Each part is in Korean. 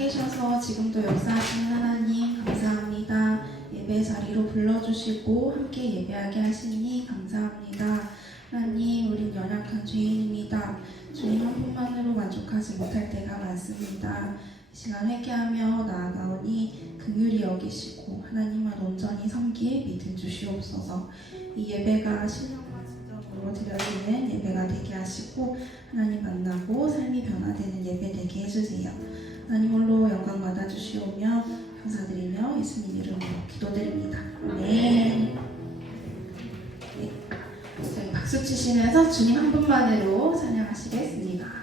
살아계셔서 지금도 역사하시는 하나님 감사합니다. 예배 자리로 불러주시고 함께 예배하게 하시니 감사합니다. 하나님, 우린 연약한 죄인입니다. 주님 한 분만으로 만족하지 못할 때가 많습니다. 이 시간 회개하며 나아가오니 긍휼히 여기시고 하나님만 온전히 섬기에 믿음 주시옵소서. 이 예배가 신령과 진정으로 드려지는 예배가 되게 하시고 하나님 만나고 삶이 변화되는 예배 되게 해주세요. 하나님 홀로 영광 받아주시오며 감사드리며 예수님 이름으로 기도드립니다. 아멘. 네. 저희 박수 치시면서 주님 한 분만으로 찬양하시겠습니다.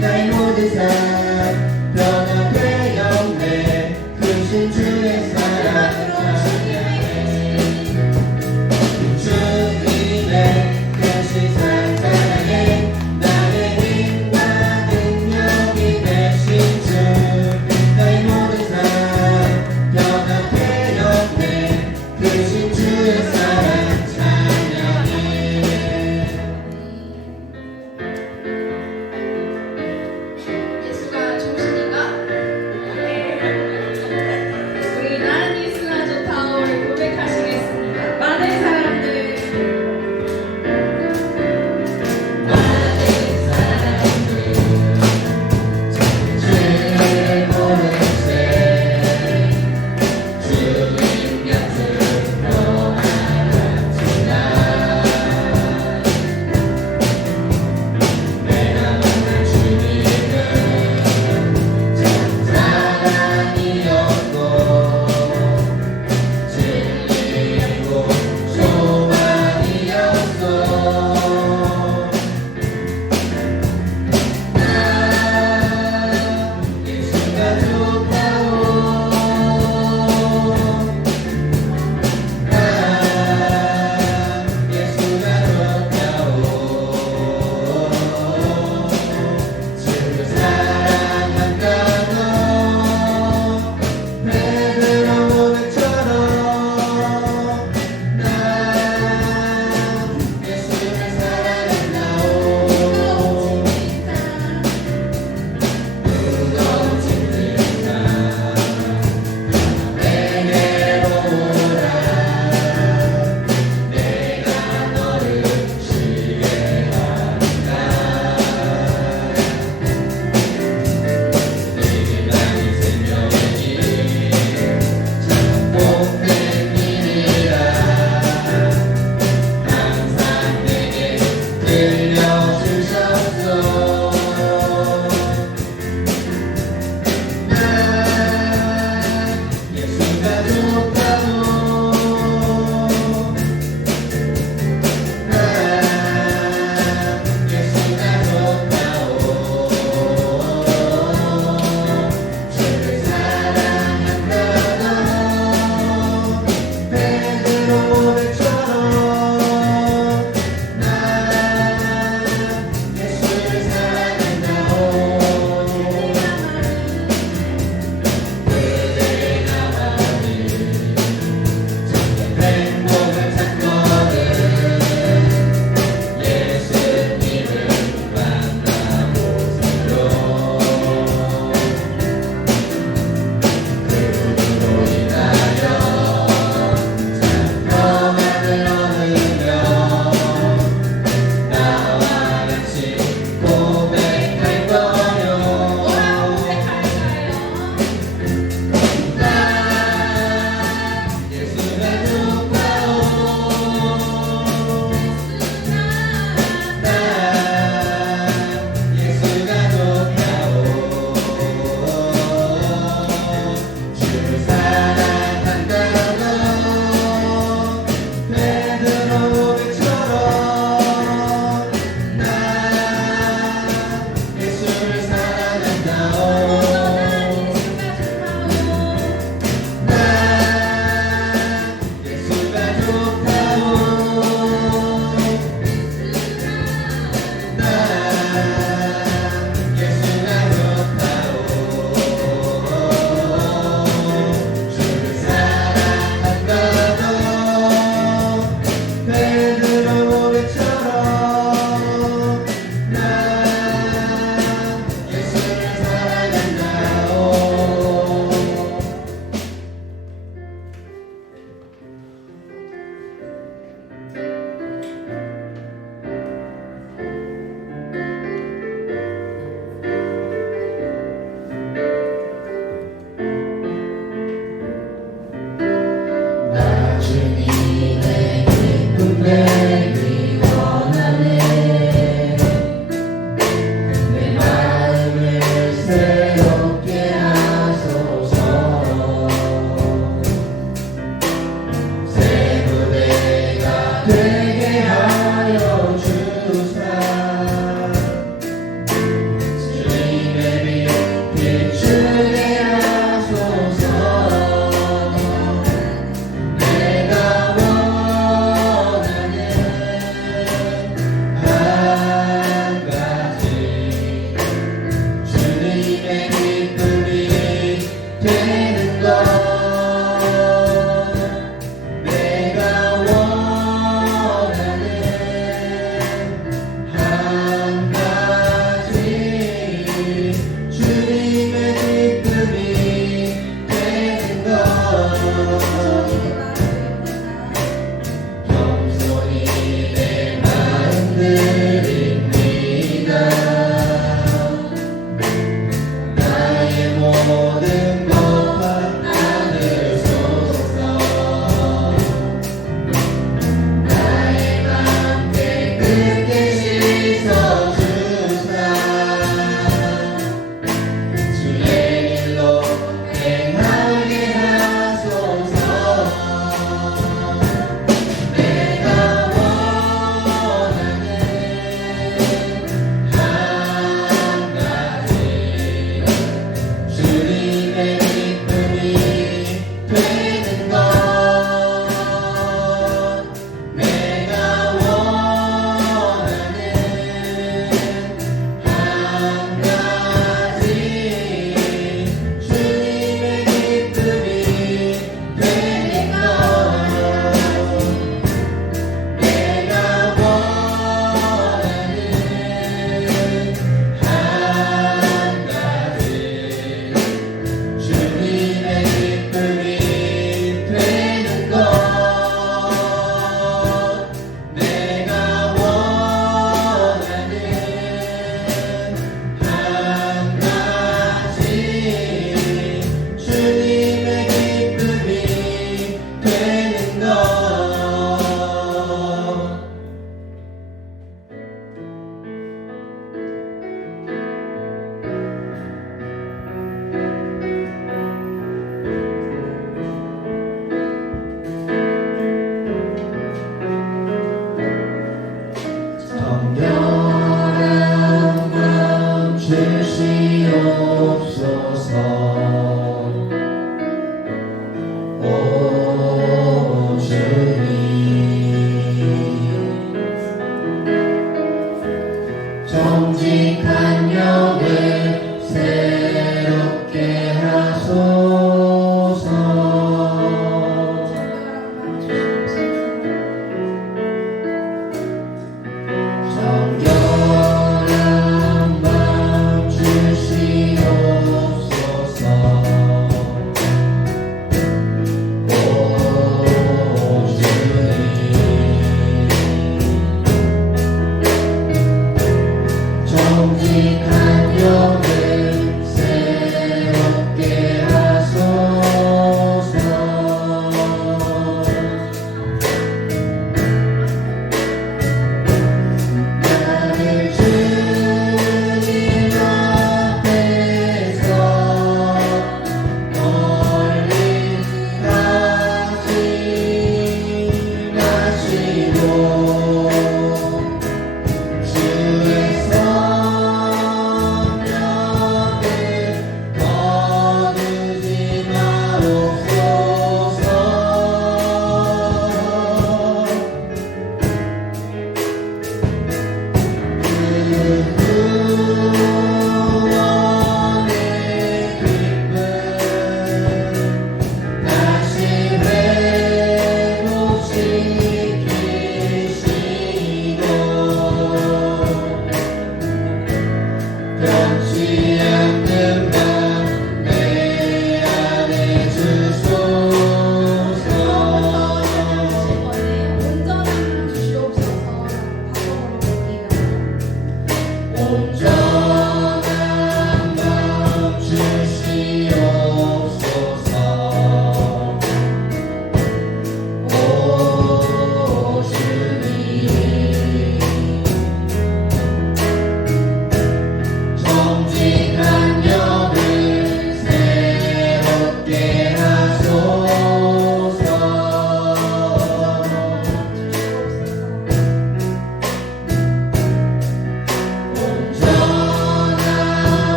나의 모든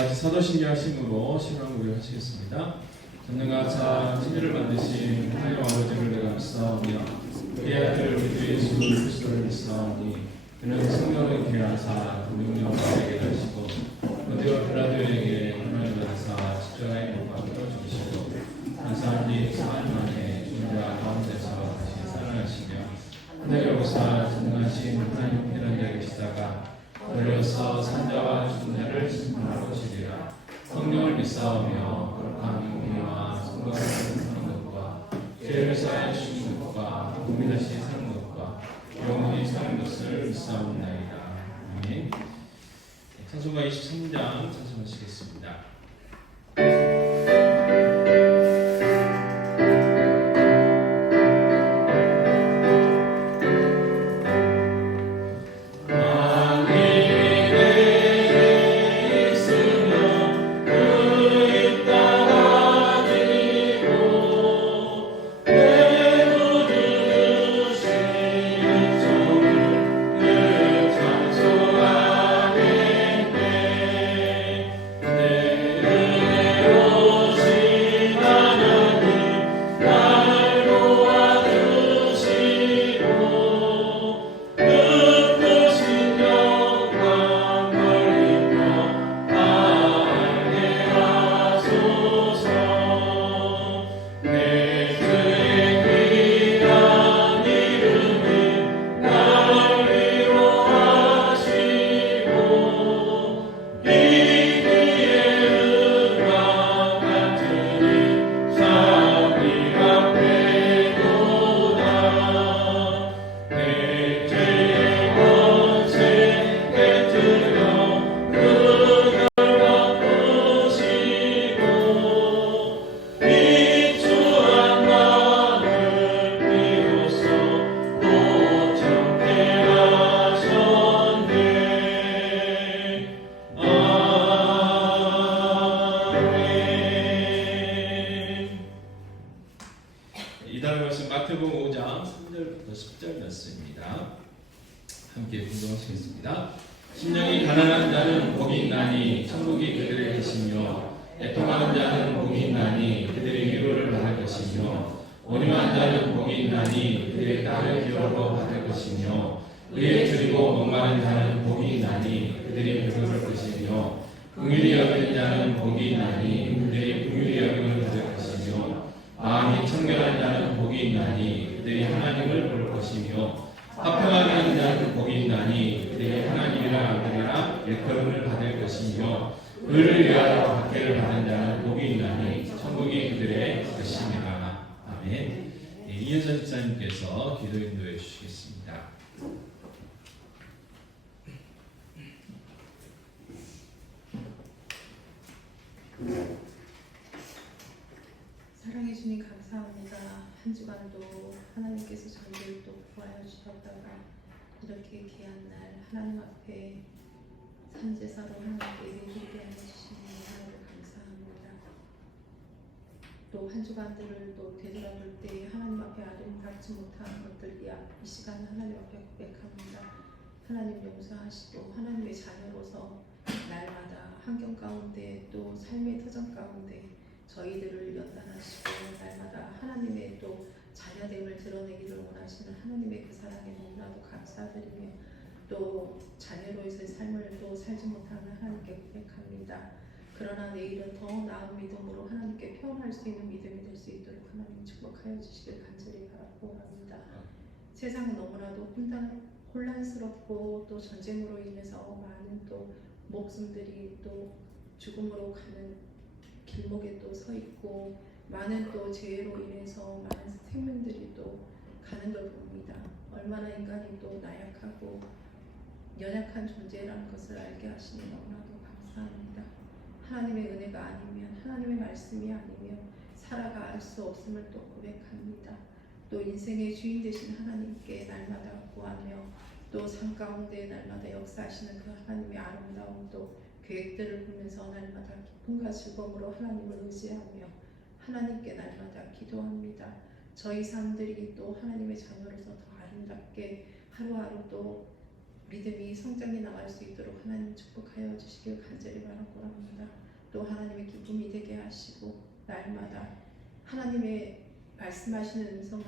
다시 사도신경 하심으로 시간 우리 하시겠습니다. 전능하사 천지를 만드신 하나님 아버지를 내가 믿사오며 그의 아들 우리 주 예수 그리스도를 믿사오니 그는 성령을 귀하사 그 능력을 내게 하시고 본디오 빌라도에게 하나님을 하사 십자가에 못 박혀 죽이시고 한 사람 뒤 사흘 만에 죽은 자 가운데서 다시 살아나시며 하늘에 오사 전능하신 하나님 편한 자에 계시다가 걸려서 산자와 죽은 자를 심판하러 오시리라. 성령을 믿사오며 거룩한 공의와 성령을 하는 것과 죄를 사하여 주시는 것과 몸이 다시 사는 것과 영원히 사는 것을 믿사옵나이다. 아멘. 찬송가 23장 찬송하시겠습니다. 이달의 말씀 마태복음 5장 3절부터 10절 말씀입니다. 함께 공동하시겠습니다. 심령이 가난한 자는 복이 있나니 천국이 그들의 것이며 애통하는 자는 복이 있나니 그들의 위로를 받을 것이며 온유한 자는 복이 있나니 그들의 딸을 기업으로 받을 것이며 의에 줄이고 목마른 자는 복이 있나니 그들이 배부를 것이며 긍휼히 여기는 자는 복이 있나니 그들이 긍휼히 여김을 받을 것이며 마음이 청결한 자는 복이 있나니 그들이 하나님을 볼 것이며 화평하게 하는 자는 복이 있나니 그들이 하나님이라 아들이라 일컬음을 받을 것이며 의를 위하여 박해를 받는 자는 복이 있나니 천국이 그들의 것이니라. 아멘. 이현선 집사님께서 기도 인도해 주시겠습니다. 사랑해 주님 감사합니다. 한 주간도 하나님께서 저희를 또 구하여 주셨다가 이렇게 귀한 날 하나님 앞에 산제사로 하나님께 예배드리게 하여 주시니 하나님을 감사합니다. 또 한 주간들을 또 되돌아볼 때 하나님 앞에 아름답지 못한 것들 이 시간 하나님 앞에 고백합니다. 하나님 용서하시고 하나님의 자녀로서 날마다 환경 가운데 또 삶의 터전 가운데 저희들을 연단하시고 날마다 하나님의 또 자녀됨을 드러내기를 원하시는 하나님의 그 사랑에 너무나도 감사드리며 또 자녀로서의 삶을 또 살지 못하는 하나님께 고백합니다. 그러나 내일은 더 나은 믿음으로 하나님께 표현할 수 있는 믿음이 될 수 있도록 하나님 축복하여 주시길 간절히 바라고 합니다. 세상은 너무나도 혼란스럽고 또 전쟁으로 인해서 많은 또 목숨들이 또 죽음으로 가는 길목에 또 서 있고 많은 또 죄로 인해서 많은 생명들이 또 가는 걸 봅니다. 얼마나 인간이 또 나약하고 연약한 존재라는 것을 알게 하시니 너무나도 감사합니다. 하나님의 은혜가 아니면 하나님의 말씀이 아니면 살아갈 수 없음을 또 고백합니다. 또 인생의 주인 되신 하나님께 날마다 구하며 또 삶 가운데 날마다 역사하시는 그 하나님의 아름다운 또 계획들을 보면서 날마다 기쁨과 즐거움으로 하나님을 의지하며 하나님께 날마다 기도합니다. 저희 삶들이 또 하나님의 자녀로서 더 아름답게 하루하루 또 믿음이 성장해 나갈 수 있도록 하나님 축복하여 주시길 간절히 바라고 합니다. 또 하나님의 기쁨이 되게 하시고 날마다 하나님의 말씀하시는 음성을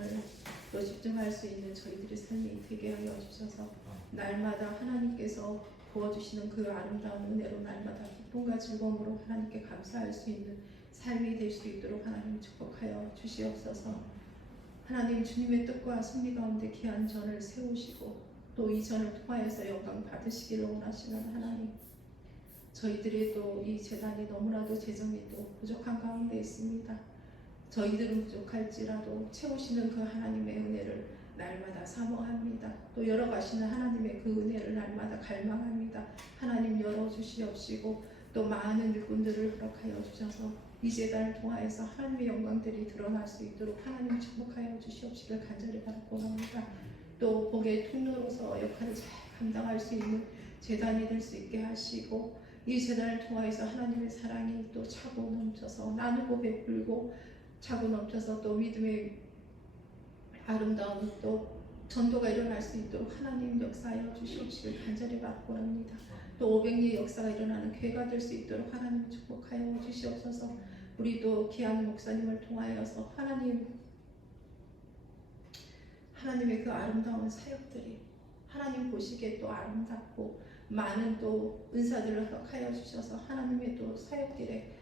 또 집중할 수 있는 저희들의 삶이 되게 하여 주셔서 날마다 하나님께서 부어주시는 그 아름다운 은혜로 날마다 기쁨과 즐거움으로 하나님께 감사할 수 있는 삶이 될 수 있도록 하나님 축복하여 주시옵소서. 하나님 주님의 뜻과 승리 가운데 귀한 전을 세우시고 또 이 전을 통하여서 영광 받으시기를 원하시는 하나님, 저희들의 또 이 재단이 너무나도 재정이 또 부족한 가운데 있습니다. 저희들은 부족할지라도 채우시는 그 하나님의 은혜를 날마다 사모합니다. 또 열어가시는 하나님의 그 은혜를 날마다 갈망합니다. 하나님 열어주시옵시고 또 많은 일꾼들을 허락하여 주셔서 이 재단을 통하여서 하나님의 영광들이 드러날 수 있도록 하나님 축복하여 주시옵시길 간절히 바라옵나이다. 또 복의 통로로서 역할을 잘 감당할 수 있는 재단이 될 수 있게 하시고 이 재단을 통하여서 하나님의 사랑이 또 차고 넘쳐서 나누고 베풀고 차고 넘쳐서 또 믿음의 아름다운 또 전도가 일어날 수 있도록 하나님 역사하여 주시옵시길 간절히 바라옵나이다. 또 500리의 역사가 일어나는 교회가 될 수 있도록 하나님 축복하여 주시옵소서. 우리도 귀한 목사님을 통하여서 하나님의 그 아름다운 사역들이 하나님 보시기에 또 아름답고 많은 또 은사들을 허락하여 주셔서 하나님의 또 사역들에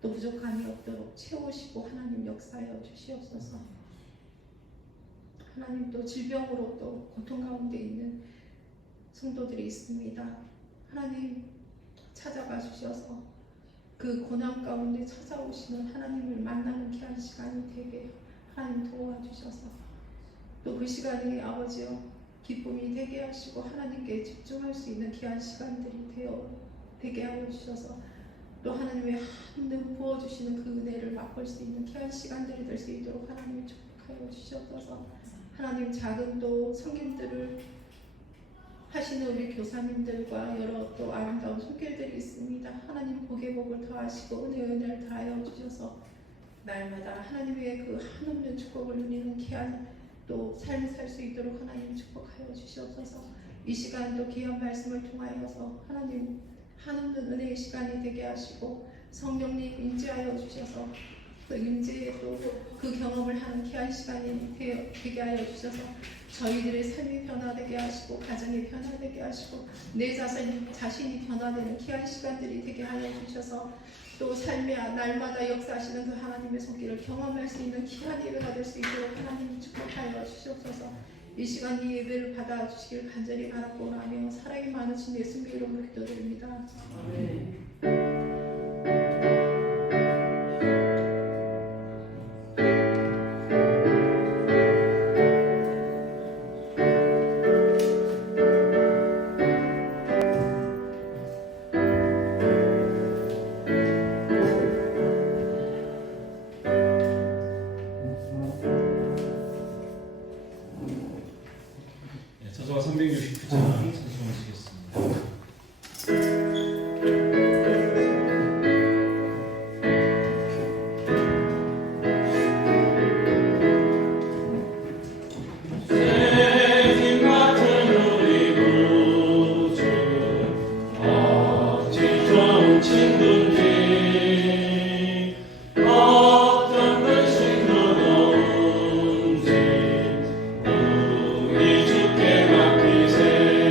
또 부족함이 없도록 채우시고 하나님 역사하여 주시옵소서. 하나님 또 질병으로 또 고통 가운데 있는 성도들이 있습니다. 하나님 찾아가 주셔서 그 고난 가운데 찾아오시는 하나님을 만나는 귀한 시간이 되게 하나님 도와주셔서 또 그 시간이 아버지여 기쁨이 되게 하시고 하나님께 집중할 수 있는 귀한 시간들이 되게 하여 주셔서 또 하나님의 한눈 부어주시는 그 은혜를 맛볼 수 있는 귀한 시간들이 될 수 있도록 하나님 축복하여 주셔서 하나님 작은 또 성김들을 하시는 우리 교사님들과 여러 또 아름다운 손길들이 있습니다. 하나님 복의 복을 더하시고 은혜를 더하여 주셔서 날마다 하나님의 그 한없는 축복을 누리는 귀한 또 삶을 살 수 있도록 하나님 축복하여 주시옵소서. 이 시간 또 귀한 말씀을 통하여서 하나님 한없는 은혜의 시간이 되게 하시고 성령님 임재하여 주셔서 또 임재의 또 그 경험을 하는 귀한 시간이 되게 하여 주셔서 저희들의 삶이 변화되게 하시고 가정이 변화되게 하시고 내 자신이 변화되는 귀한 시간들이 되게 하여 주셔서 또 삶의 날마다 역사하시는 그 하나님의 손길을 경험할 수 있는 귀한 예배가 될 수 있도록 하나님 축복하여 주시옵소서. 이 시간 이 예배를 받아주시길 간절히 바라고나며 사랑이 많으신 예수님의 이름으로 기도드립니다. 아멘. 저서가 369장 찬송하시겠습니다. 주께 맡기세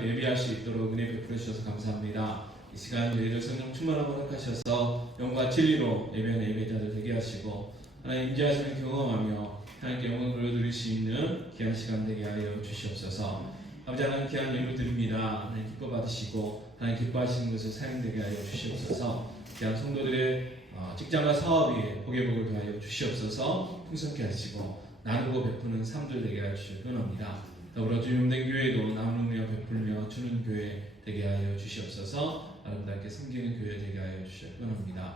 시간 예배할 수 있도록 은혜 베풀어 주셔서 감사합니다. 이 시간 저희를 성령 충만하고 허락하셔서 영과 진리로 예배하는 예배자들 되게 하시고 하나님 임재하시는 경험하며 하나님께 영광 돌려드릴 수 있는 귀한 시간 되게 하여 주시옵소서. 아버지 하나님 귀한 예물 드립니다. 하나님 기뻐 받으시고 하나님 기뻐하시는 것을 사용되게 하여 주시옵소서. 귀한 성도들의 직장과 사업에 복의 복을 더하여 주시옵소서. 풍성케 하시고 나누고 베푸는 삶들 되게 하여 주시기 원합니다. 더불어 주님된 교회도 나누며 베풀며 주는 교회 되게 하여 주시옵소서. 아름답게 섬기는 교회 되게 하여 주시기 원합니다.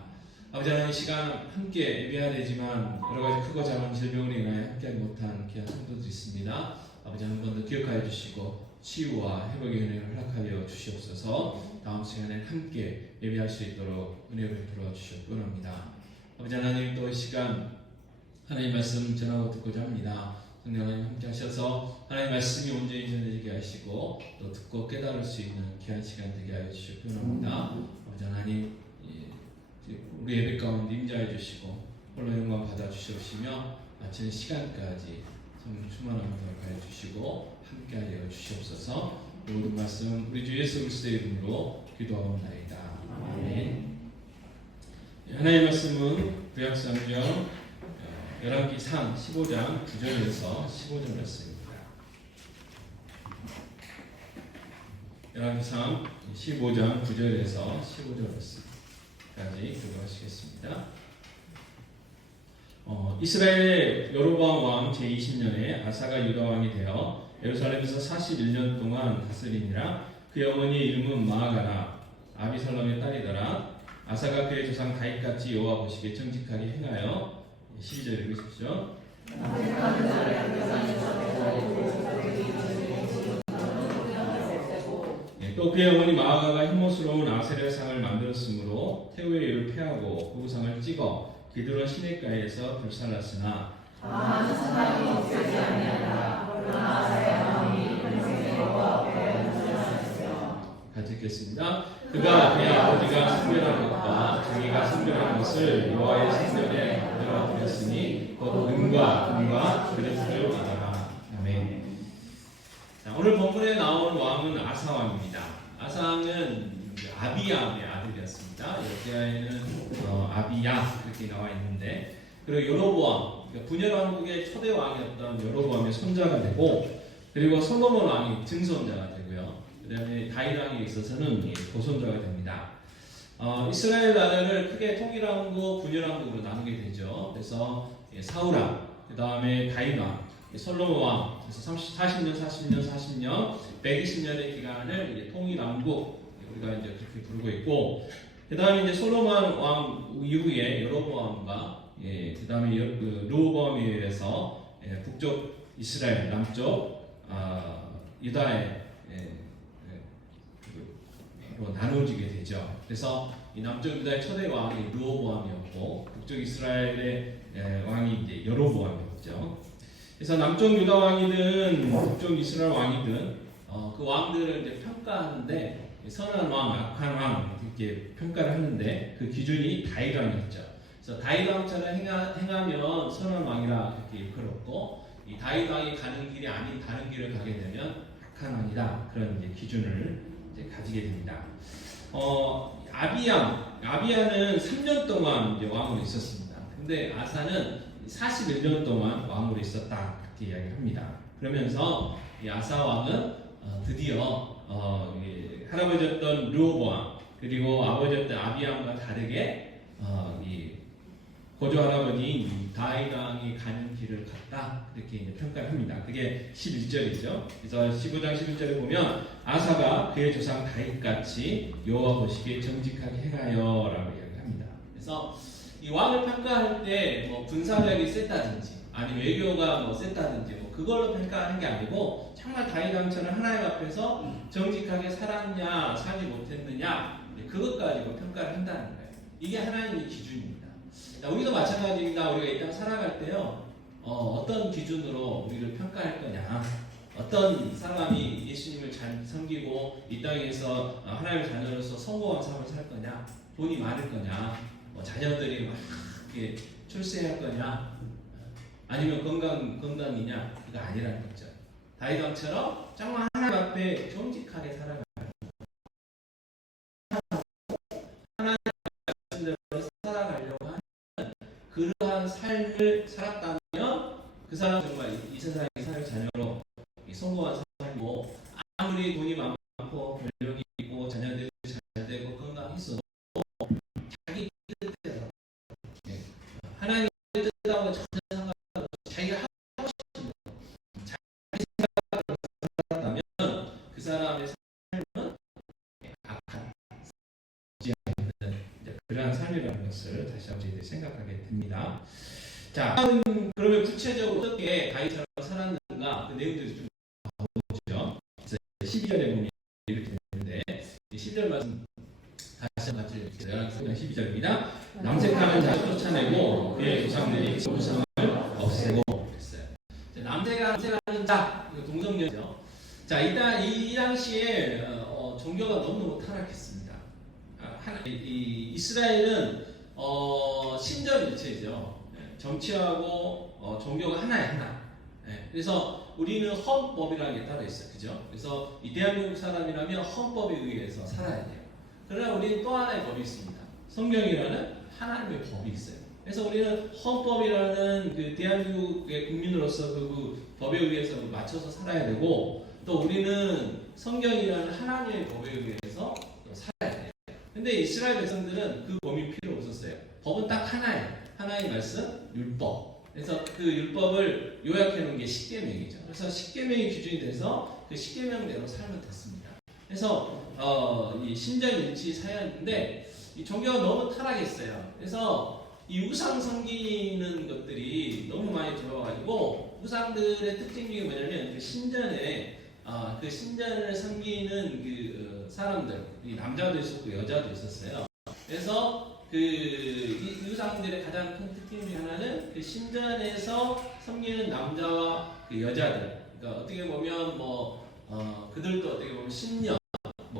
아버지 하나님 시간 함께 예배해야 되지만 여러가지 크고 작은 질병으로 인하여 함께하지 못한 귀한 성도들이 있습니다. 아버지 한 번 더 기억하여 주시고 치유와 회복의 은혜를 허락하여 주시옵소서. 다음 시간에 함께 예배할 수 있도록 은혜를 베풀어 주시기 원합니다. 아버지 하나님 또 이 시간 하나님 말씀 전하고 듣고자 합니다. 성령 하나님 함께 하셔서 하나님 말씀이 온전히 전해지게 하시고 또 듣고 깨달을 수 있는 귀한 시간 되게 하여 주시기 원합니다. 아버지 하나님 우리 예배 가운데 임재해 주시고 홀로 영광 받아 주시옵시며 마치는 시간까지 성령 충만한 은혜를 하여 주시고 함께 하여 주시옵소서. 모든 말씀 우리 주 예수 그리스도의 이름으로 기도하옵나이다. 아멘. 하나님의 말씀은 구약 성경 열왕기상 15장 9절에서 15절 말씀입니다. 열왕기상 15장 9절에서 15절 말씀까지 교도하시겠습니다. 이스라엘의 여로보암 왕 제20년에 아사가 유다 왕이 되어 예루살렘에서 41년 동안 다스리니라. 그의 어머니 이름은 마아가라 아비살롬의 딸이더라. 아사가 그의 조상 다윗같이 여호와 보시기에 정직하게 행하여 12절 읽으십시오. 또 그의 어머니 마아가가 혐오스러운 아세라 상을 만들었으므로 태우의 일을 패하고 그 우상을 찍어 기드론 시내가에서 불살랐으나 사람이 없애지 아니하라. 그러나 아사야 왕이 평생에 여호와 앞에 헌신하였으며. 같이 읽겠습니다. 그가 그의 아버지가 순결한 것과 자기가 순결한 것을 여호와의 성전에 만들어 드렸으니 곧 은과 금과 그릇을 받아라. 아멘. 자, 오늘 본문에 나오는 왕은 아사 왕입니다. 아사 왕은 아비야의 아들이었습니다. 여기에는 아비야 이렇게 나와 있는데, 그리고 여로보암, 그러니까 분열 왕국의 초대 왕이었던 여로보암의 손자가 되고, 그리고 솔로몬 왕이 증손자가 되고요. 그다음에 다윗 왕에 있어서는 고손자가 됩니다. 이스라엘 나라를 크게 통일왕국, 분열왕국으로 나누게 되죠. 그래서 사울 왕, 그 다음에 다윗 왕, 솔로몬 왕, 그래서 40년, 120년의 기간을 통일왕국 우리가 이제 그렇게 부르고 있고, 그 다음에 이제 솔로몬 왕 이후에 여로보암과 그 다음에 르호보암에 의해서 북쪽 이스라엘, 남쪽 유다의 로 나누어지게 되죠. 그래서 이 남쪽 유다의 초대 왕이 르호보암이었고 북쪽 이스라엘의 왕이 이제 여로보암이었죠. 그래서 남쪽 유다 왕이든 북쪽 이스라엘 왕이든 그 왕들을 이제 평가하는데 선한 왕, 악한 왕 이렇게 평가를 하는데 그 기준이 다윗 왕이었죠. 그래서 다윗 왕처럼 행하면 선한 왕이라 이렇게 일컬었고, 이 다윗 왕이 가는 길이 아닌 다른 길을 가게 되면 악한 왕이다, 그런 이제 기준을 이제 가지게 됩니다. 아비야는 3년 동안 이제 왕으로 있었습니다. 근데 아사는 41년 동안 왕으로 있었다, 그렇게 이야기합니다. 그러면서 이 아사 왕은 드디어 할아버지였던 르호보암 그리고 아버지였던 아비야와 다르게 이 고조 할아버지 다윗 왕이 가는 길을 갔다, 이렇게 이제 평가를 합니다. 그게 11절이죠. 그래서 15장 11절에 보면 아사가 그의 조상 다윗같이 여호와 보시기에 정직하게 행하여라고 이야기합니다. 그래서 이 왕을 평가할 때 뭐 군사력이 셌다든지 아니면 외교가 뭐 셌다든지 뭐 그걸로 평가하는 게 아니고 정말 다윗 왕처럼 하나님 앞에서 정직하게 살았냐 살지 못했느냐 그것 가지고 평가를 한다는 거예요. 이게 하나님의 기준입니다. 자, 우리도 마찬가지입니다. 우리가 이 땅 살아갈 때요, 어떤 기준으로 우리를 평가할 거냐, 어떤 사람이 예수님을 잘 섬기고 이 땅에서 하나님의 자녀로서 성공한 삶을 살 거냐, 돈이 많을 거냐, 뭐 자녀들이 막 이렇게 출세할 거냐, 아니면 건강이냐, 그거 아니라는 거죠. 다윗 왕처럼 정말 하나님 앞에 정직하게 살아가는 하나님 말씀대로 살아가려고 하는 그러한 삶을 살았다면 그 사람 정말 이 세상에 살 자녀로 성공한 사람이고 아무리 돈이 많고 권력이 있고 자녀들이 잘 되고 건강했어도 자기 뜻대로 하나님의 뜻하고 전혀 상관없이 자기가 하고 싶은 거 자기 생각으로 살았다면 그 사람의 삶은 악한 그러한 삶이라는 것을 다시 한번 저희들이 생각하게 됩니다. 자, 그러면 구체적으로 어떻게 다윗처럼 살았는가 그 내용들이 좀 나오죠. 12절에 보면 이렇게 되는데 10절 말씀 다시 한번 같이 읽겠습니다. 12절입니다. 남색하는 자를 쫓아내고 그의 조상들이 우상을 없애고 그랬어요. 남색하는 자 동성녀죠. 자, 일단 이 당시에 종교가 너무너무 타락했습니다. 이스라엘은 신전일체죠. 정치하고 종교가 하나에 하나. 그래서 우리는 헌법이라는 게 따로 있어요. 그죠? 그래서 이 대한민국 사람이라면 헌법에 의해서 살아야 돼요. 그러나 우리는 또 하나의 법이 있습니다. 성경이라는 하나님의 법이 있어요. 그래서 우리는 헌법이라는 그 대한민국의 국민으로서 그 법에 의해서 맞춰서 살아야 되고 또 우리는 성경이라는 하나님의 법에 의해서 살아야 돼요. 근데 이스라엘 백성들은 그 법이 필요 없었어요. 법은 딱 하나예요. 하나의 말씀, 율법. 그래서 그 율법을 요약해 놓은 게 십계명이죠. 그래서 십계명이 기준이 돼서 그 십계명대로 살면 됐습니다. 그래서 이 신전일치 사였는데 이 종교가 너무 타락했어요. 그래서 이 우상 섬기는 것들이 너무 많이 들어와가지고 우상들의 특징 중에 뭐냐면 그 신전에 그 신전을 섬기는 그 사람들, 이 남자도 있었고 여자도 있었어요. 그래서 이 우상들의 가장 큰 특징 중에 하나는 그 신전에서 섬기는 남자와 그 여자들. 그러니까 어떻게 보면 그들도 어떻게 보면 신녀,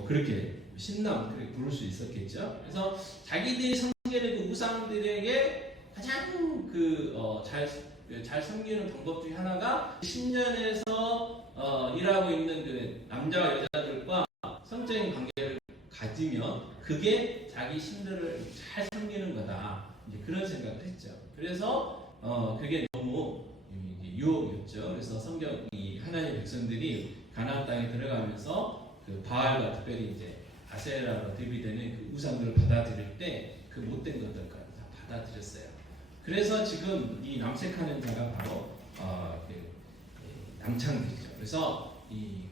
그렇게 신남 그렇게 부를 수 있었겠죠. 그래서 자기들이 섬기는 그 우상들에게 가장 잘 섬기는 방법 중에 하나가 신전에서 일하고 있는 그 남자와 여자들과 성적인 관계를 가지면 그게 자기 신들을 잘 섬기는 거다. 이제 그런 생각을 했죠. 그래서 그게 너무 유혹이었죠. 그래서 성경이 하나님의 백성들이 가나안 땅에 들어가면서 그 바알과 특별히 이제 아세라로 대비되는 그 우상들을 받아들일 때 그 못된 것들까지 다 받아들였어요. 그래서 지금 이 남색하는 자가 바로 남창들이죠. 그래서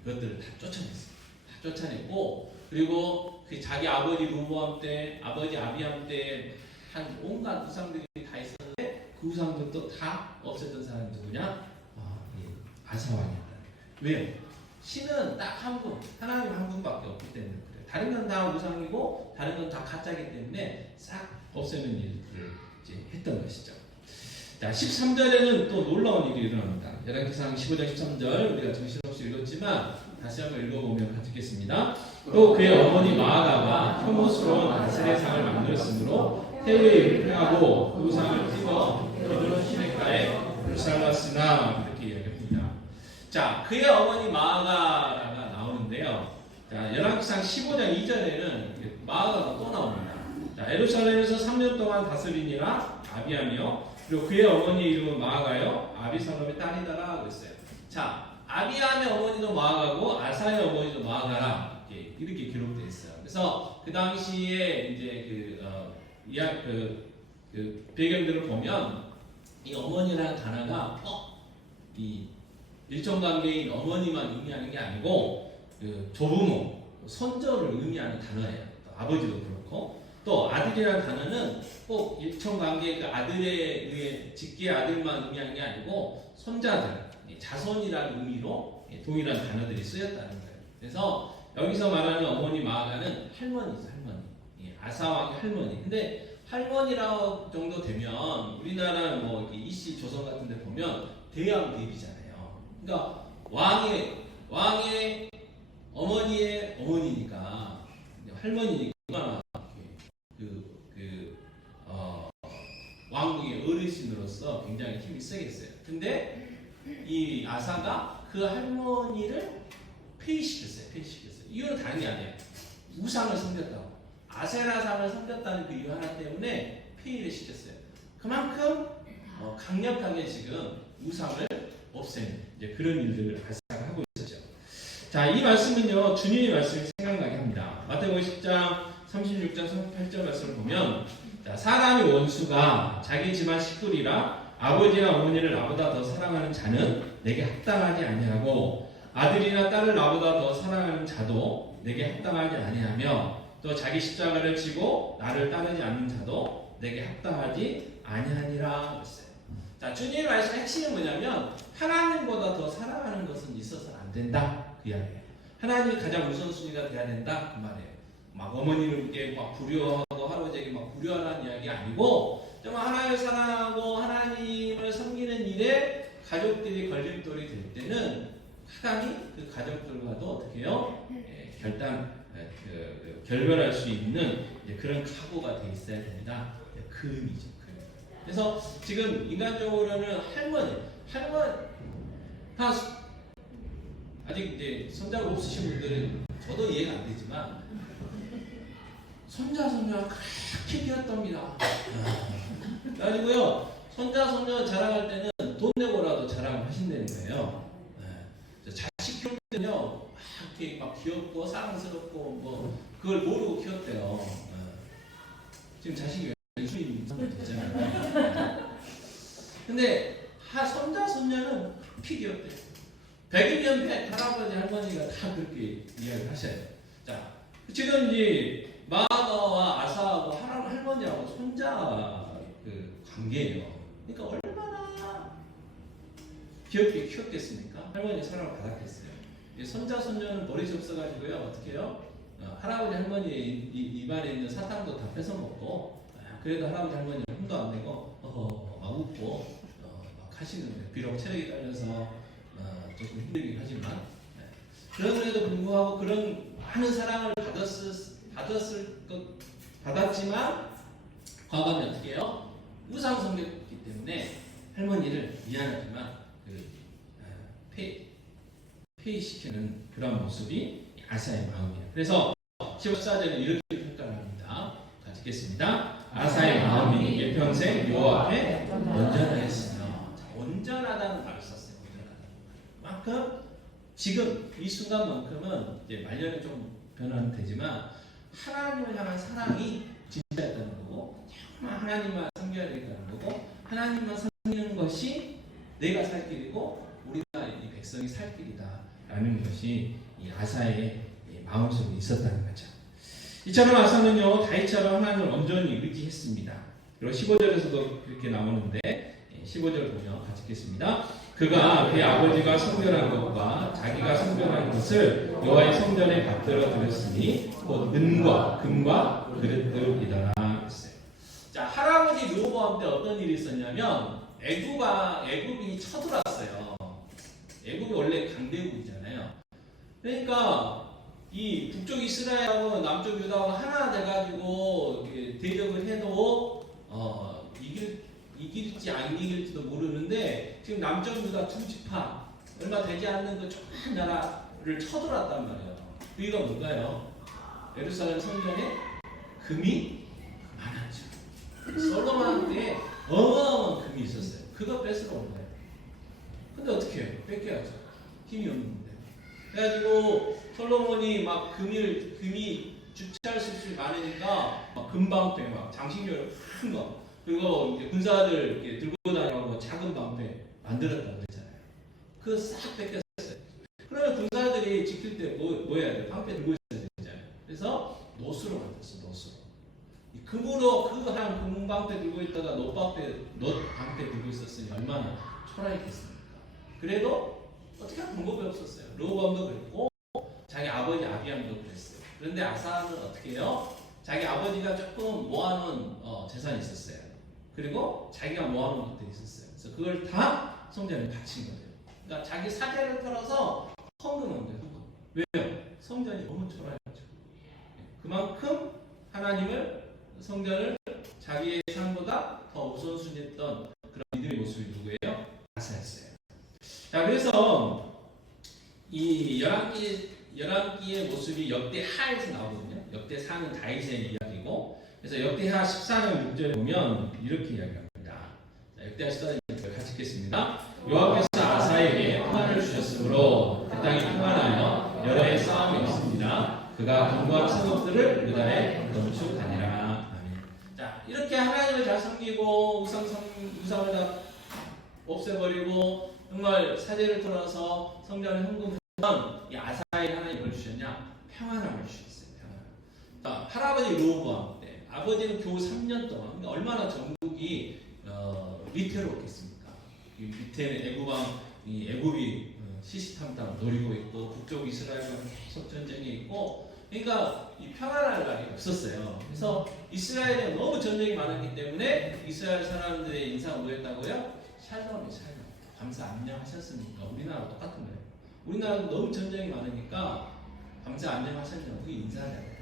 그것들을 다 쫓아냈어요. 다 쫓아냈고 그리고 그 자기 아버지 르호보암 때, 아버지 아비암 때 한 온갖 우상들이 다 있었는데 그 우상들도 다 없앴던 사람이 누구냐? 아사왕이었다. 왜요? 신은 딱 한 분, 하나님 한 분밖에 없기 때문에 그래요. 다른 건 다 우상이고 다른 건 다 가짜이기 때문에 싹 없애는 일을 이제 했던 것이죠. 자, 13절에는 또 놀라운 일이 일어납니다. 열왕기상 15장 13절 우리가 정신없이 읽었지만 다시 한번 읽어보면 같이 읽겠습니다. 또 그의 어머니 마아가가 혐오스러운 아셀의 상을 만들었으므로 태우에 율행하고 그 우상을 찍어 기드론 시냇가에 불살랐으나 이렇게 이야기합니다. 자, 그의 어머니 마아가가 나오는데요. 자, 열왕기상 15장 2절에는 마아가가 또 나옵니다. 자, 예루살렘에서 3년 동안 다스리니라 아비하며 그리고 그의 어머니 이름은 마아가요 아비살롬의 딸이다라 그랬어요. 자, 아비암의 어머니도 마아가고 아사의 어머니도 마아가라 이렇게 기록되어 있어요. 그래서 그 당시에 이제 그 배경들을 보면 이 어머니라는 단어가 이 일정관계인 어머니만 의미하는 게 아니고 그 조부모, 손자를 의미하는 단어예요. 아버지도 그렇고 또 아들이라는 단어는 꼭 일정관계 그 아들에 의해 직계 아들만 의미하는 게 아니고 손자들, 자손이라는 의미로 동일한 단어들이 쓰였다는 거예요. 그래서 여기서 말하는 어머니 마아가는 할머니죠, 할머니. 아사왕의 할머니. 근데 할머니라고 정도 되면 우리나라 이씨 조선 같은 데 보면 대왕 대비잖아요. 그러니까 왕의 어머니의 어머니니까 할머니니까 얼마나 왕궁의 어르신으로서 굉장히 힘이 세겠어요. 근데 이 아사가 그 할머니를 폐위시켰어요. 이유는 다른 게 아니에요. 우상을 섬겼다고. 아세라상을 섬겼다는 그 이유 하나 때문에 폐위를 시켰어요. 그만큼 강력하게 지금 우상을 없애는 이제 그런 일들을 아사가 하고 있었죠. 자, 이 말씀은요, 주님의 말씀이 생각나게 합니다. 마태복음 10장 36장 38절 말씀을 보면, 자, 사람의 원수가 자기 집안 식구리라 아버지나 어머니를 나보다 더 사랑하는 자는 내게 합당하지 아니하고 아들이나 딸을 나보다 더 사랑하는 자도 내게 합당하지 아니하며 또 자기 십자가를 지고 나를 따르지 않는 자도 내게 합당하지 아니하니라 그랬어요. 자, 주님의 말씀의 핵심이 뭐냐면 하나님보다 더 사랑하는 것은 있어서는 안 된다 그 이야기예요. 하나님이 가장 우선순위가 돼야 된다 그 말이에요. 막 어머니를 막 불효하고 할아버지에게 막 불효하라는 이야기 아니고 정말 하나님을 사랑하고 하나님을 섬기는 일에 가족들이 걸림돌이 될 때는 하나님 그 가족들과도 어떻게 해요? 결별할 수 있는 그런 각오가 돼 있어야 됩니다. 그 의미죠. 그래서 지금 인간적으로는 할머니 다 아직 이제 손자가 없으신 분들은 저도 이해가 안 되지만 손자 손녀가 그렇게 귀엽답니다. 그래가지고요 손자 손녀 자랑할 때는 돈 내고라도 자랑을 하신다는 거예요. 자식 키울 때는요 이렇게 막 귀엽고 사랑스럽고 뭐 그걸 모르고 키웠대요. 지금 자식이 왼수인 있잖아요. 근데 손자 손녀는 그렇게 귀엽대요. 100이면 100 할아버지 할머니가 다 그렇게 이야기를 하셔요. 자, 지금 이제 마가와 아사하고 할머니하고 손자 그 관계예요. 그러니까 얼마나 귀엽게 키웠겠습니까? 할머니 사랑을 받았겠어요. 손자 손녀는 버릇이 없어가지고요 어떻게 해요? 할아버지 할머니 입안에 있는 사탕도 다 뺏어 먹고 그래도 할아버지 할머니 힘도 안 내고 막 웃고 막 하시는데 비록 체력이 딸려서 조금 힘들긴 하지만 그럼에도 불구하고 그런 많은 사랑을 받았지만 과감히 어떻게 해요? 우상 섬겼기 때문에 할머니를 미안하지만 폐위시키는 그런 모습이 아사의 마음이에요. 그래서 14절은 이렇게 평가합니다. 자, 듣겠습니다. 아사의 마음이 일평생 여호와 앞에 온전하였으며, 온전하다는 말을 썼어요. 그만큼 지금 이 순간만큼은 이제 말년이 좀 변화는 되지만 하나님을 향한 사랑이 진짜였다는 거고 정말 하나님만 섬겨야 되겠다는 거고 하나님만 섬기는 것이 내가 살 길이고 우리가 이 백성이 살 길이다라는 것이 이 아사의 마음속에 있었다는 거죠. 이처럼 아사는요 다윗처럼 하나님을 온전히 의지했습니다. 그리고 15절에서도 그렇게 나오는데 15절 보면 같이 읽겠습니다. 그가 그의 아버지가 성별한 것과 자기가 성별한 것을 여호와의 성전에 받들어 드렸으니 곧 은과 금과 그릇들이더라 했어요. 자, 할아버지 르호보암 때 어떤 일이 있었냐면 애굽이 쳐들어왔어요. 애굽이 원래 강대국이잖아요. 그러니까 이 북쪽 이스라엘하고 남쪽 유다하고 하나 돼가지고 대적을 해도 이길지 안 이길지도 모르는데 지금 남쪽 유다 두 지파 얼마 되지 않는 그 조그만 나라를 쳐들어왔단 말이에요. 그 이유가 뭔가요? 예루살렘 성전에 금이 많았죠. 솔로몬 때에 어마어마한 금이 있었어요. 그거 뺏으러 온 거예요. 근데 어떻게 해요? 뺏겨야죠. 힘이 없는데. 그래가지고 솔로몬이 막 금이 주차할 수 있을 많으니까 막 금방패, 막 장식용 큰 거, 그리고 이제 군사들 이렇게 들고 다니고 작은 방패 만들었다고 했잖아요. 그거 싹 뺏겼어요. 그러면 군사들이 지킬 때 뭐 해야 돼? 방패 들고 있어야 되잖아요. 그래서 노수로 만들었어, 노수로. 금으로 그 한 금방패 들고 있다가 놋방패 들고 있었으니 얼마나 초라했겠습니까? 그래도 어떻게 할 방법이 없었어요. 르호보암도 그랬고 자기 아버지 아비암도 그랬어요. 그런데 아사는 어떻게 해요? 자기 아버지가 조금 모아놓은 재산이 있었어요. 그리고 자기가 모아놓은 것들이 있었어요. 그래서 그걸 다 성전에 바친 거예요. 그러니까 자기 사재를 털어서 헌금한 거예요. 왜요? 성전이 너무 초라해가지고. 그만큼 하나님을 성전을 자기의 삶보다 더 우선순위했던 그런 믿음의 모습이 누구예요? 아사였어요. 자, 그래서 이 열왕기의 모습이 역대하에서 나오거든요. 역대사는 다윗의 이야기고, 그래서 역대하 14장 6절에 보면 이렇게 이야기합니다. 자, 역대하 14장 6절 같이 읽겠습니다. 여호와께서 아사에게 평안을 주셨으므로 그 땅이 평안하여 여러 해의 싸움이 없습니다. 그가 공부한 성읍들을 유다에 건축하니라. 아멘. 자, 이렇게 하나님을 잘 섬기고 우상을 다 없애버리고 정말 사제를 틀어서 성전에 헌금하면 이 아사의 하나님 뭘 주셨냐? 평안함을 주셨어요. 평안. 할아버지 르호보암 때 아버지는 겨우 3년 동안, 그러니까 얼마나 전국이 위태로웠겠습니까? 이 밑에는 애굽이 시시탐탐 노리고 있고 북쪽 이스라엘과 계속 전쟁이 있고, 그러니까 이 평안할 날이 없었어요. 그래서 이스라엘에 너무 전쟁이 많았기 때문에 이스라엘 사람들의 인사가 뭐였다고요? 샬롬이 샬롬. 감사 안녕하셨으니까. 우리나라 똑같은 거예요. 우리나라도 너무 전쟁이 많으니까 감사 안녕하셨냐고 그게 인사잖아요.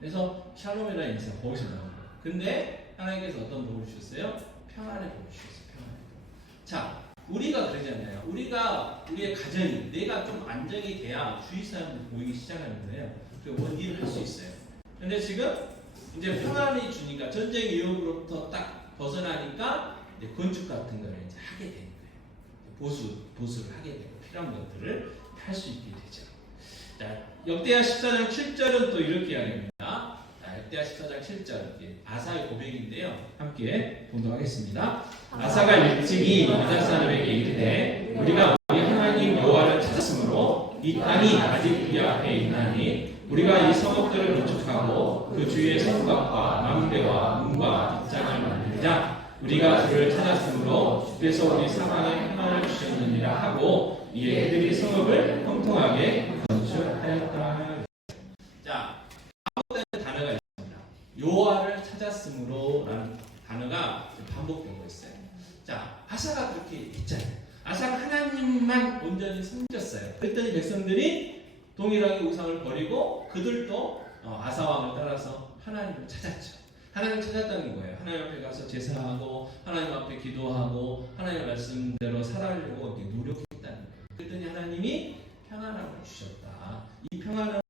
그래서 샬롬이라는 인사가 거기서 나온 거예요. 근데 하나님께서 어떤 복을 주셨어요? 평안의 복을 주셨어요. 평안의 복. 자, 우리가 그러잖아요. 우리의 가정이, 내가 좀 안정이 돼야 주위 사람들이 보이기 시작하는 거예요. 그 원일을 할 수 있어요. 근데 지금 이제 평안이 주니까, 전쟁 위협으로부터 딱 벗어나니까 이제 건축 같은 거를 이제 하게 되는 거예요. 보수를 하게 되고 필요한 것들을 할 수 있게 되죠. 자, 역대하 14장 7절은 또 이렇게 이야기합니다. 자, 역대하 14장 7절 아사의 고백인데요. 함께 봉독하겠습니다. 아사가 일찍이 유다 사람에게 이르되 우리가 우리 하나님 여호와를 찾았으므로 이 땅이 아직 우리 앞에 있나니 우리가 이 성읍들을 건축하고 그 주위의 성곽과 망대와 문과 뒷장을 만들자. 우리가 주를 찾았으므로 주께서 우리 사방에 평안을 주셨느니라 하고 이에 그들이 성읍을 형통하게 건축하였다. 자, 반복되는 단어가 있습니다. 여호와를 찾았으므로라는 단어가 반복되고 있어요. 자, 아사가 그렇게 했잖아요. 아사가 하나님만 온전히 섬겼어요. 그랬더니 백성들이 동일하게 우상을 버리고 그들도 아사 왕을 따라서 하나님을 찾았죠. 하나님을 찾았다는 거예요. 하나님 앞에 가서 제사하고 하나님 앞에 기도하고 하나님의 말씀대로 살아가려고 이렇게 노력했다는 거예요. 그랬더니 하나님이 평안함을 주셨다. 이 평안함은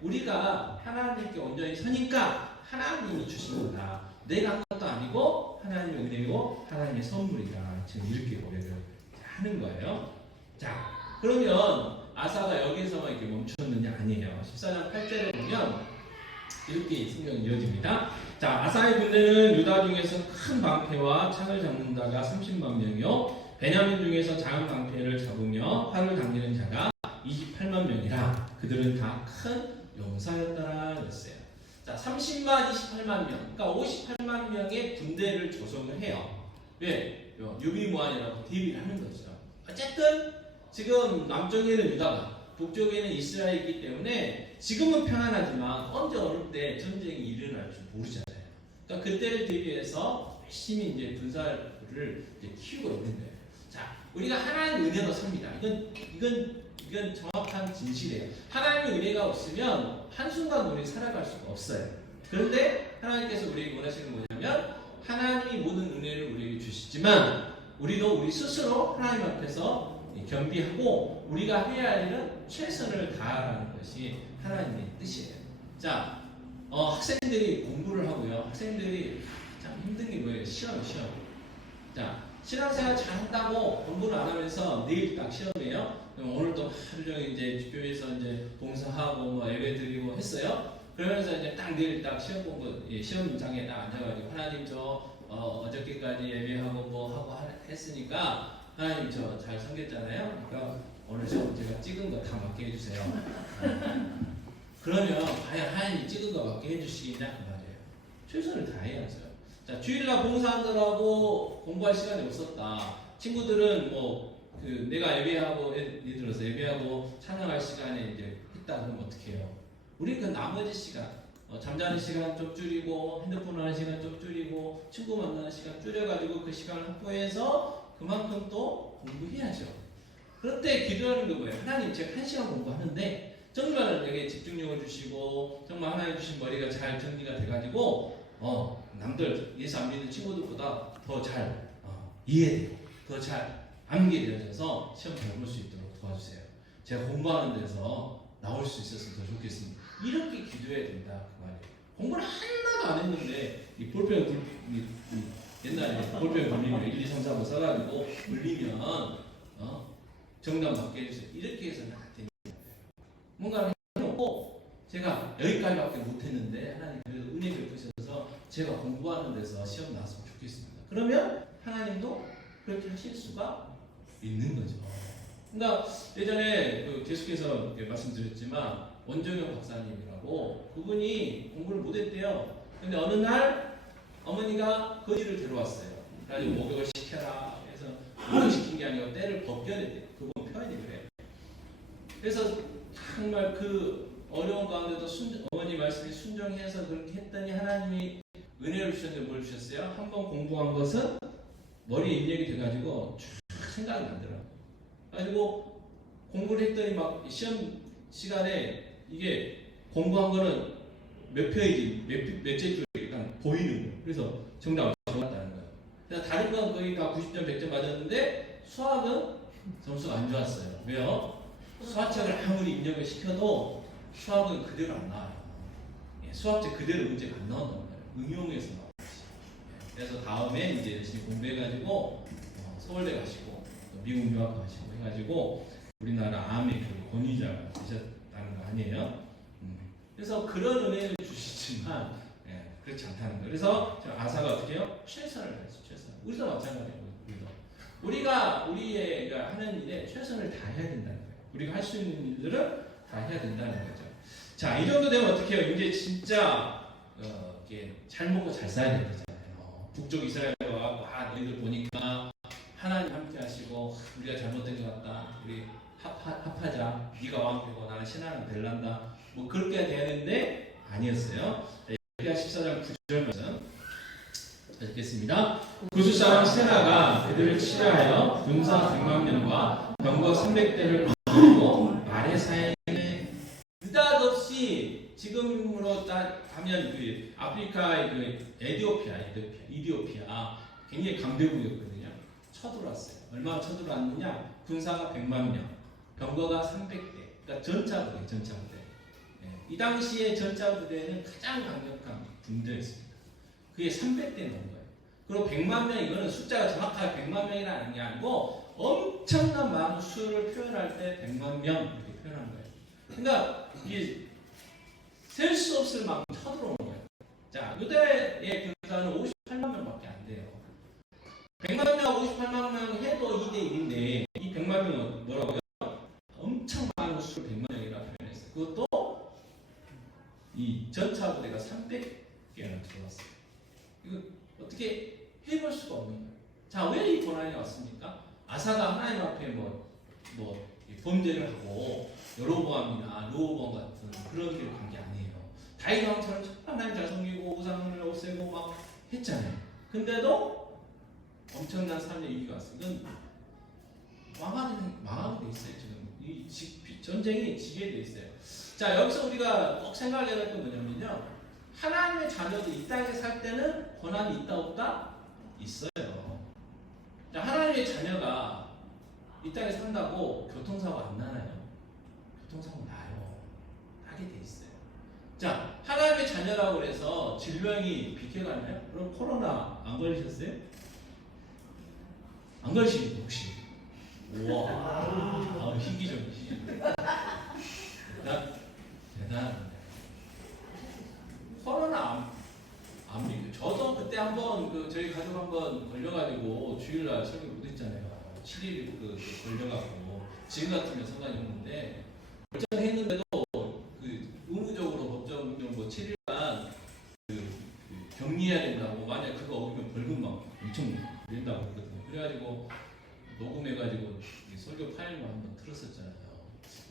우리가 하나님께 온전히 서니까 하나님이 주신 거다. 내가 한 것도 아니고 하나님의 은혜고 하나님의 선물이다. 지금 이렇게 고백을 하는 거예요. 자, 그러면 아사가 여기서만 이렇게 멈췄느냐? 아니에요. 14장 8절에 보면 이렇게 성경이 이어집니다. 자, 아사의 군대는 유다 중에서 큰 방패와 창을 잡는 자가 30만 명이요 베냐민 중에서 작은 방패를 잡으며 활을 당기는 자가 28만 명이라 그들은 다 큰 용사였더라 그랬어요. 자, 30만 28만 명, 그러니까 58만 명의 군대를 조성을 해요. 왜? 유비무환이라고 대비를 하는 거죠. 어쨌든 지금 남쪽에는 유다가, 북쪽에는 이스라엘이기 때문에 지금은 평안하지만 언제 어느 때 전쟁이 일어날 줄 모르잖아요. 그러니까 그때를 대비해서 열심히 이제 군사를 이제 키우고 있는 거예요. 자, 우리가 하나님 은혜로 삽니다. 이건 정확한 진실이에요. 하나님의 은혜가 없으면 한순간 우리 살아갈 수가 없어요. 그런데 하나님께서 우리에게 원하시는 건 뭐냐면 하나님이 모든 은혜를 우리에게 주시지만 우리도 우리 스스로 하나님 앞에서 겸비하고 우리가 해야 할 일은 최선을 다하라는 것이 하나님의 뜻이에요. 자, 학생들이 공부를 하고요. 학생들이 참 힘든 게 뭐예요? 시험. 자, 신앙생활 잘한다고 공부를 안 하면서 내일 딱 시험이에요. 그럼 오늘도 하루 종일 이제 교회에서 이제 봉사하고 뭐 예배 드리고 했어요. 그러면서 이제 딱 내일 딱 시험 공부 시험장에 딱 앉아가지고 하나님 저 어저께까지 예배하고 뭐 하고 했으니까 하나님 저 잘 섬겼잖아요. 그러니까 오늘 시험 제가 찍은 거 다 맞게 해주세요. 그러면 과연 하나님이 찍은 거 맞게 해주시겠냐 그 말이에요. 최선을 다해야죠. 자, 주일날 봉사하느라고 공부할 시간이 없었다. 친구들은 뭐 그 내가 예배하고 예를 들어서 예배하고 찬양할 시간에 이제 있다 그러면 어떻게 해요? 우리 그 나머지 시간 잠자는 시간 좀 줄이고 핸드폰 하는 시간 좀 줄이고 친구 만나는 시간 줄여가지고 그 시간을 확보해서 그만큼 또 공부해야죠. 그럴 때 기도하는 게 뭐예요? 하나님 제가 1시간 공부하는데 정말 내게 집중력을 주시고 정말 하나님 주신 머리가 잘 정리가 돼가지고 남들 예수 안 믿는 친구들보다 더 잘 이해되고 더 잘 암기되어져서 시험 잘 볼 수 있도록 도와주세요. 제가 공부하는 데서 나올 수 있었으면 더 좋겠습니다. 이렇게 기도해야 된다 그 말이에요. 공부를 하나도 안 했는데 이 볼펜 옛날에 볼펜 굴리면 1, 2, 3, 4번 써가지고 굴리면 정답 맞게 해주세요. 이렇게 해서는 안 됩니다. 뭔가 해놓고 제가 여기까지밖에 못했는데 하나님 그래도 은혜 베푸셔서 제가 공부하는 데서 시험 나왔으면 좋겠습니다. 그러면 하나님도 그렇게 하실 수가 있는 거죠. 그러니까 예전에 계속해서 말씀드렸지만 원정영 박사님이라고 그분이 공부를 못했대요. 근데 어느 날 어머니가 거지를 데려왔어요. 그래가지고 목욕을 시켜라 해서 목욕 시킨 게 아니고 때를 벗겨냈대요. 그분 표현이 그래요. 그래서 정말 그 어려운 가운데도 어머니 말씀에 순종해서 그렇게 했더니 하나님이 은혜를 주셨는데 뭘 주셨어요? 한번 공부한 것은 머리에 입력이 돼가지고 쭉 생각이 나더라고요. 그래가지고 공부를 했더니 막 시험 시간에 이게 공부한 거는 몇 페이지, 몇째 줄에 일단 보이는 거예요. 그래서 정답을 적었다는 거예요. 그래서 다른 건 거의 다 90점, 100점 맞았는데 수학은 점수가 안 좋았어요. 왜요? 수학책을 아무리 입력을 시켜도 수학은 그대로 안 나와요. 수학책 그대로 문제가 안 나온단 말이에요. 응용해서 나오지. 그래서 다음에 이제 열심히 공부해가지고 서울대 가시고 미국 유학 가시고 해가지고 우리나라 암의 그 권위자가 되셨다는 거 아니에요? 그래서 그런 은혜를 주시지만 그렇지 않다는 거예요. 그래서 아사가 어떻게 해요? 최선을 다했어요. 최선. 우리도 마찬가지예요. 우리가 우리가 하는 일에 최선을 다해야 된다는 거예요. 우리가 할 수 있는 일들을 다 해야 된다는 거죠. 자, 이 정도 되면 어떻게 해요? 이제 진짜 이렇게 잘 먹고 잘 살아야 되잖아요. 북쪽 이스라엘과 너희들 보니까 하나님 함께 하시고 우리가 잘못된 것 같다. 우리 합하자. 네가 왕 되고 나는 신하는 될란다. 뭐 그렇게 되는데 아니었어요. 에레미야 14장 9절 말씀 읽겠습니다. 구스 사람 세나가 그들을 치하여 군사 100만 명과 병거 300대를 거두고 마레사에 느닷없이 지금으로 가면 그 아프리카의 그 이디오피아 굉장히 강대국이었거든요. 쳐들어왔어요. 얼마나 쳐들어왔느냐? 군사가 100만 명, 병거가 300대. 그러니까 전차부대. 이 당시에 전차부대는 가장 강력한 군대였습니다. 그게 300대 넘은 거예요. 그리고 100만 명, 이거는 숫자가 정확하게 100만 명이라는 게 아니고 엄청난 많은 수를 표현할 때 100만 명 이렇게 표현한 거예요. 그러니까 이게 셀 수 없을 만큼 쳐들어오는 거예요. 자, 유대의 군사는 58만 명밖에 안 돼요. 100만 명, 58만 명 해도 2대1인데 이 100만 명은 뭐라고요? 엄청 많은 수를 100만 명이라 표현했어요. 그것도 이 전차 부대가 300개나 들어왔어요. 이거 어떻게 해볼 수가 없는 거예요. 자, 왜 이 고난이 왔습니까? 아사가 하나님 앞에 범죄를 하고 여로보암이나 르호보암 같은 그런 길을 간 게 아니에요. 다윗 왕처럼 하나님 잘 섬기고 우상을 없애고 막 했잖아요. 근데도 엄청난 삶의 위기가 왔어요. 이건 망하게 돼 있어요. 지금 이 전쟁이 지게 돼 있어요. 자, 여기서 우리가 꼭 생각해야 될 건 뭐냐면요. 하나님의 자녀도 이 땅에 살 때는 고난이 있다 없다? 있어요. 자, 하나님의 자녀가 이 땅에 산다고 교통사고 안 나나요? 교통사고 나요. 하게 돼 있어요. 자, 하나님의 자녀라고 해서 질병이 비켜가나요? 그럼 코로나 안 걸리셨어요? 안 걸리시죠, 혹시? 우와, 희귀적이시. 대단합니다. 코로나 안 믿고. 저도 그때 한번 저희 가족 한번 걸려가지고 주일날 설교 못했잖아요. 7일 걸려가지고 지금 같으면 상관이 없는데 결정했는데도 의무적으로 법적으로 7일간 격리해야 된다고. 만약 그거 어기면 벌금 막 엄청 낸다고 그러거든요. 그래가지고 녹음해가지고 설교 파일만 한번 틀었었잖아요.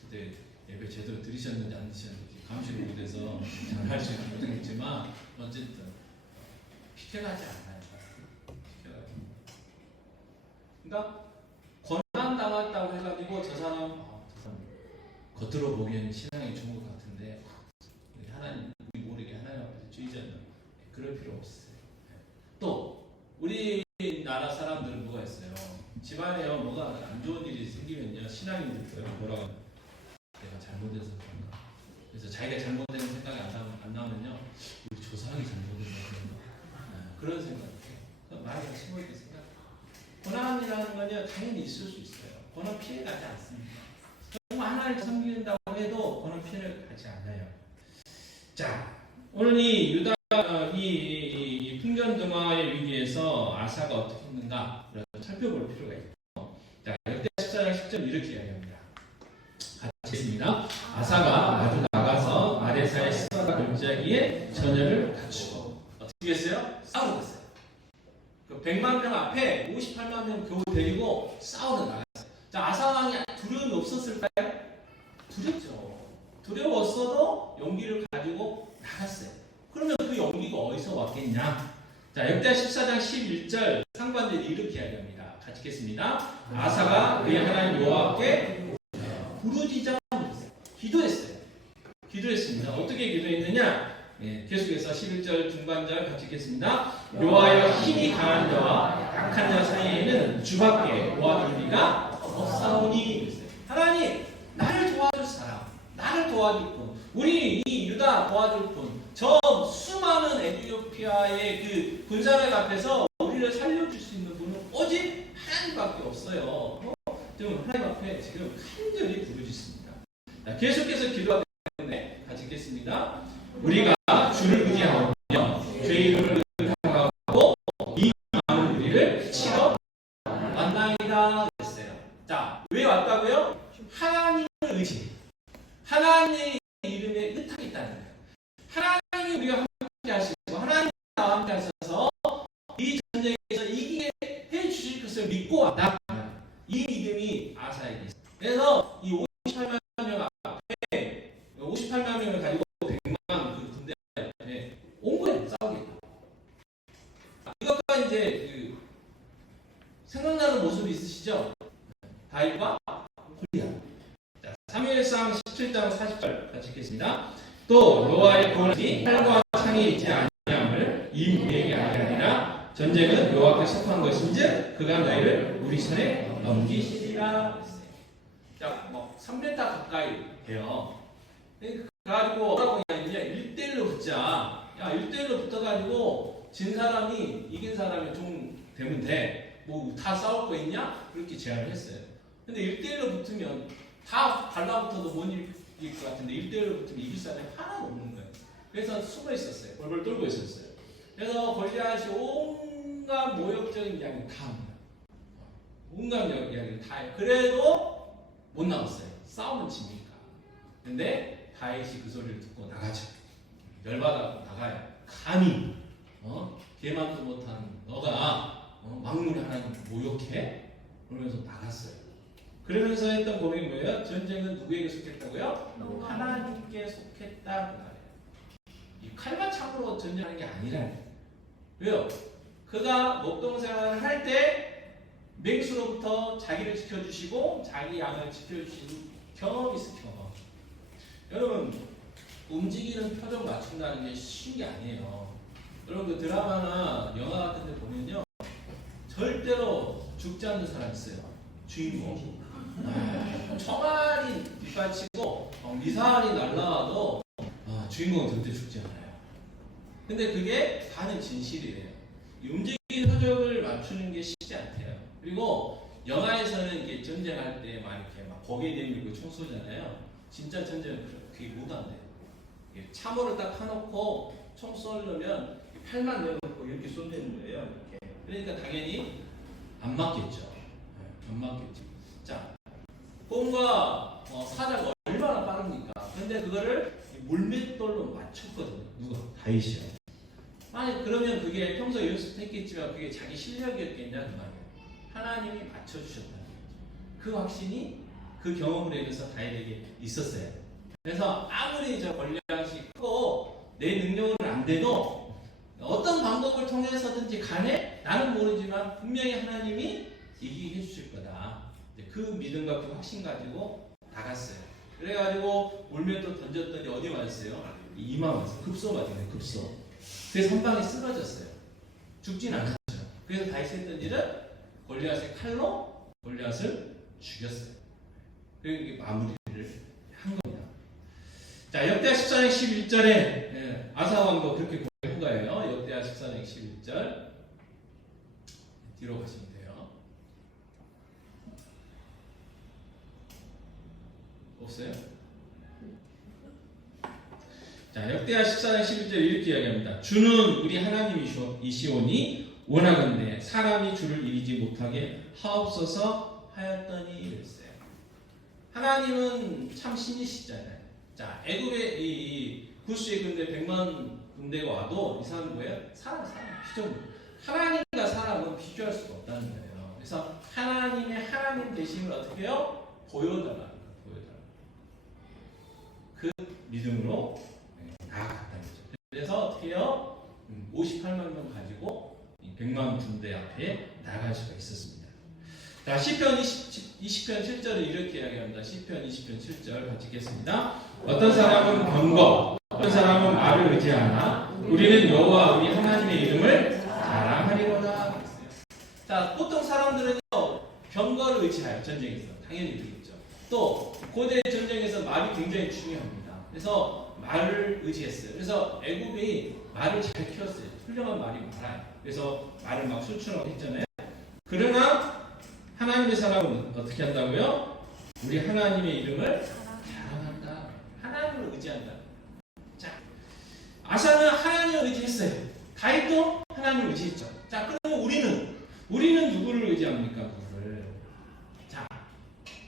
그때 예배 제대로 들으셨는지 안 들으셨는지 감시를 못해서 잘 할 수 있는 못했지만 어쨌든 피해가지 않아요. 피해가지. 그러니까 고난 당했다고 해가지고 저 사람 겉으로 보기에는 신앙이 좋은 것 같은데 하나님 우리 모르게 하나님 앞에서 죄지는 그럴 필요 없어요. 또 우리나라 사람들은 뭐가 있어요? 집안에요 뭐가 안 좋은 일이 생기면요 신앙인들 뭐라고 자기가 잘못된 생각이 안 나오면요, 우리 조상이 잘못했나 그런 생각이에요. 말이 다 심오하게 생각. 고난이라는 건요, 당연히 있을 수 있어요. 고난 피해가지 않습니다. 정말 하나님을 섬긴다고 해도 고난 피해를 가지 않아요. 자, 오늘 이 유다 이 풍전등화의 위기에서 아사가 어떻게 했는가 살펴볼 필요가 있고, 자, 역대 14장 10절 이렇게 이야기합니다. 같이 있습니다. 아사가 마주 나가서 아레사의 시사가 골짜기에 전열을 갖추고 어떻게 했어요? 싸우러 갔어요. 그 100만 명 앞에 58만 명 겨우 데리고 싸우러 나갔어요. 자, 아사 왕이 두려움이 없었을까요? 두렵죠. 두려웠어도 용기를 가지고 나갔어요. 그러면 그 용기가 어디서 왔겠냐? 자, 역대 14장 11절 상관들이 이렇게 이야기합니다. 같이 읽겠습니다. 아사가 그의 하나님 여호와께 부르짖어 기도했어요. 기도했습니다. 어떻게 기도했느냐? 계속해서 11절 중반절 같이 읽겠습니다. 여호와여, 힘이 강한 자와 약한 자 사이에는 주밖에 도와줄 리가 없사오니. 하나님, 나를 도와줄 사람, 나를 도와줄 분, 우리 이 유다 도와줄 분, 저 수많은 에티오피아의 그 군사력 앞에서 우리를 살려줄 수 있는 분은 오직 하나님밖에 없어요. 지금 하나님 앞에 지금 간절히 부르짖습니다. 자, 계속해서 기도하기 때문에 같이 읽겠습니다. 우리가 주를 의지하며 죄의 이름을 의탁하고 이 많은 우리를 치러 만나이다 했어요. 자, 왜 왔다고요? 하나님을 의지, 하나님의 이름에 의탁이 있다는 거예요. 하나님이 우리가 함께 하시고 하나님이 나와 함께 하셔서 이 전쟁에서 이기게 해주실 것을 믿고 왔다. 이 믿음이 아사에게 있어요. 그래서 이 58만 명 앞에 58만 명을 가지고 100만 그 군대 앞에 온 거예요. 싸우겠다. 이것과 이제 그 생각나는 모습이 있으시죠? 다윗과 골리앗. 자, 사무엘상 17장 40절 같이 읽겠습니다. 또 여호와의 권한이 활과 창이 있지 아니함을 이 무리에게 알게 하리라. 전쟁은 여호와께 속한 것인즉 그가 너희를 우리 손에 넘기시리라. 자, 뭐 3m 가까이 돼요. 그래가지고 뭐라고 하냐면요, 1대1로 붙자. 야, 1대1로 붙어가지고 진 사람이 이긴 사람이 좀 되면 돼. 뭐 다 싸울 거 있냐? 그렇게 제안을 했어요. 근데 1대1로 붙으면 다 발라붙어도 못 이길 것 같은데 1대1로 붙으면 이길 사람이 하나도 없는 거예요. 그래서 숨어 있었어요. 벌벌 떨고 있었어요. 그래서 골리앗이 온갖 모욕적인 이야기를 다 합니다. 온갖 이야기를 다 해요. 그래도 못 나왔어요. 싸움은 지니까. 근데 다윗이 그 소리를 듣고 나가죠. 열받아 나가요. 감히 개만도 못한 너가 망군의 하나님 모욕해? 그러면서 나갔어요. 그러면서 했던 고백이 뭐예요? 전쟁은 누구에게 속했다고요? 하나님께 속했다 그 말이에요. 이 칼과 창으로 전쟁하는 게 아니라요. 왜요? 그가 목동생활을 할 때 맹수로부터 자기를 지켜주시고 자기 양을 지켜주시는 경험이 있을 경험. 여러분, 움직이는 표정 맞춘다는 게 쉬운 게 아니에요. 여러분, 그 드라마나 영화 같은 데 보면요, 절대로 죽지 않는 사람 있어요. 주인공. 총알이 뒷받치고 미사일이 날라와도 주인공은 절대 죽지 않아요. 근데 그게 다는 진실이에요. 움직이는 표정을 맞추는 게 쉽지 않대요. 그리고 영화에서는 이렇게 전쟁할 때 막 이렇게 막 고개 내밀고 총 쏘잖아요. 진짜 전쟁은 그렇게 못한대요. 참호를 딱 파놓고 총 쏘려면 팔만 내놓고 이렇게 쏜다는 거예요. 이렇게. 그러니까 당연히 안 맞겠죠. 안 맞겠죠. 자, 곰과 사자가 얼마나 빠릅니까? 근데 그거를 물맷돌로 맞췄거든요. 누가? 다윗이요. 아니, 그러면 그게 평소 연습했겠지만 그게 자기 실력이었겠냐 그 말이에요. 하나님이 맞춰주셨다는 거죠. 그 확신이 그 경험을 해서 다윗에게 있었어요. 그래서 아무리 저 골리앗이 크고 내 능력은 안 돼도 어떤 방법을 통해서든지 간에 나는 모르지만 분명히 하나님이 이기게 해주실 거다. 그 믿음과 그 확신 가지고 나갔어요. 그래가지고 물맷돌 던졌더니 어디 맞았어요? 이마 맞았어요. 급소 맞았어요. 급소. 그래서 한 방에 쓰러졌어요. 죽진 않았죠. 그래서 다윗이 했던 일은 골리앗의 칼로 골리앗을 죽였어요. 그리고 이게 마무리를 한 겁니다. 자, 역대하 14장 11절에 아사왕도 그렇게 고백한 거예요. 역대하 14장 11절 뒤로 가시면 돼요. 없어요? 자, 역대하 14장 11절 이렇게 이야기합니다. 주는 우리 하나님이시오니 원하건대 사람이 주를 이기지 못하게 하옵소서 하였더니 이랬어요. 하나님은 참 신이시잖아요. 자, 애굽의 이 구스의 군대 100만 군대가 와도 이 사람은 뭐예요? 사람 피조물. 하나님과 사람은 비교할 수가 없다는 거예요. 그래서 하나님의 하나님 되심을 어떻게 해요? 보여달라는 거예요. 그 믿음으로 나아갔다는 거죠. 그래서 어떻게 해요? 58만 명 가지고 100만 군대 앞에 나갈 수가 있었습니다. 자, 시편 20편 7절을 이렇게 이야기합니다. 시편 20편 7절 같이 읽겠습니다. 어떤 사람은 병거, 어떤 사람은 말을 의지하나 우리는 여호와 우리 하나님의 이름을 자랑하리로다. 자, 보통 사람들은요 병거를 의지해요. 전쟁에서 당연히 그렇죠. 또 고대 전쟁에서 말이 굉장히 중요합니다. 그래서 말을 의지했어요. 그래서 애굽이 말을 잘 키웠어요. 훌륭한 말이 많아요. 그래서 말을 막 수출하고 했잖아요. 그러나 하나님의 사람은 어떻게 한다고요? 우리 하나님의 이름을 자랑한다. 하나님을 의지한다. 자, 아사는 하나님을 의지했어요. 다윗도 하나님을 의지했죠. 자, 그러면 우리는 누구를 의지합니까? 그거를. 자,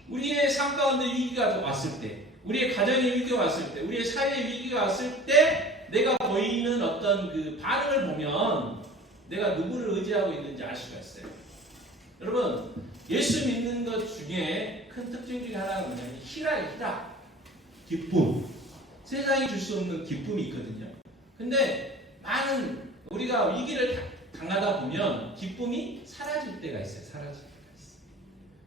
우리의 삶 가운데 위기가 왔을 때, 우리의 가정의 위기가 왔을 때, 우리의 사회의 위기가 왔을 때, 내가 보이는 어떤 그 반응을 보면 내가 누구를 의지하고 있는지 알 수가 있어요. 여러분, 예수 믿는 것 중에 큰 특징 중에 하나가 뭐냐면 희락, 기쁨. 세상이 줄 수 없는 기쁨이 있거든요. 근데 많은 우리가 위기를 당하다 보면 기쁨이 사라질 때가 있어요.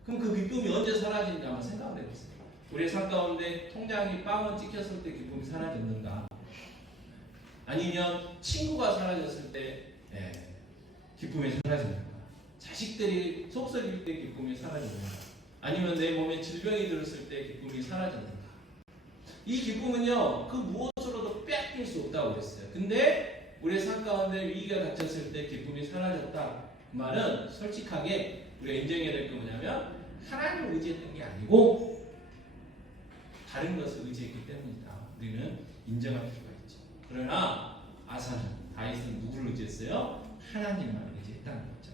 그럼 그 기쁨이 언제 사라지는지 한번 생각을 해보세요. 우리의 삶 가운데 통장이 빵원 찍혔을 때 기쁨이 사라졌는가? 아니면 친구가 사라졌을 때 기쁨이 사라졌는가? 자식들이 속썩일 때 기쁨이 사라졌는가? 아니면 내 몸에 질병이 들었을 때 기쁨이 사라졌는가? 이 기쁨은요, 그 무엇으로도 빼앗길 수 없다고 그랬어요. 근데 우리의 삶 가운데 위기가 닥쳤을 때 기쁨이 사라졌다. 그 말은 솔직하게 우리가 인정해야 될 게 뭐냐면 하나님을 의지했던 게 아니고 다른 것을 의지했기 때문이다. 우리는 인정할 필요가 있죠. 그러나 아사는, 다윗은 누구를 의지했어요? 하나님만 의지했다는 거죠.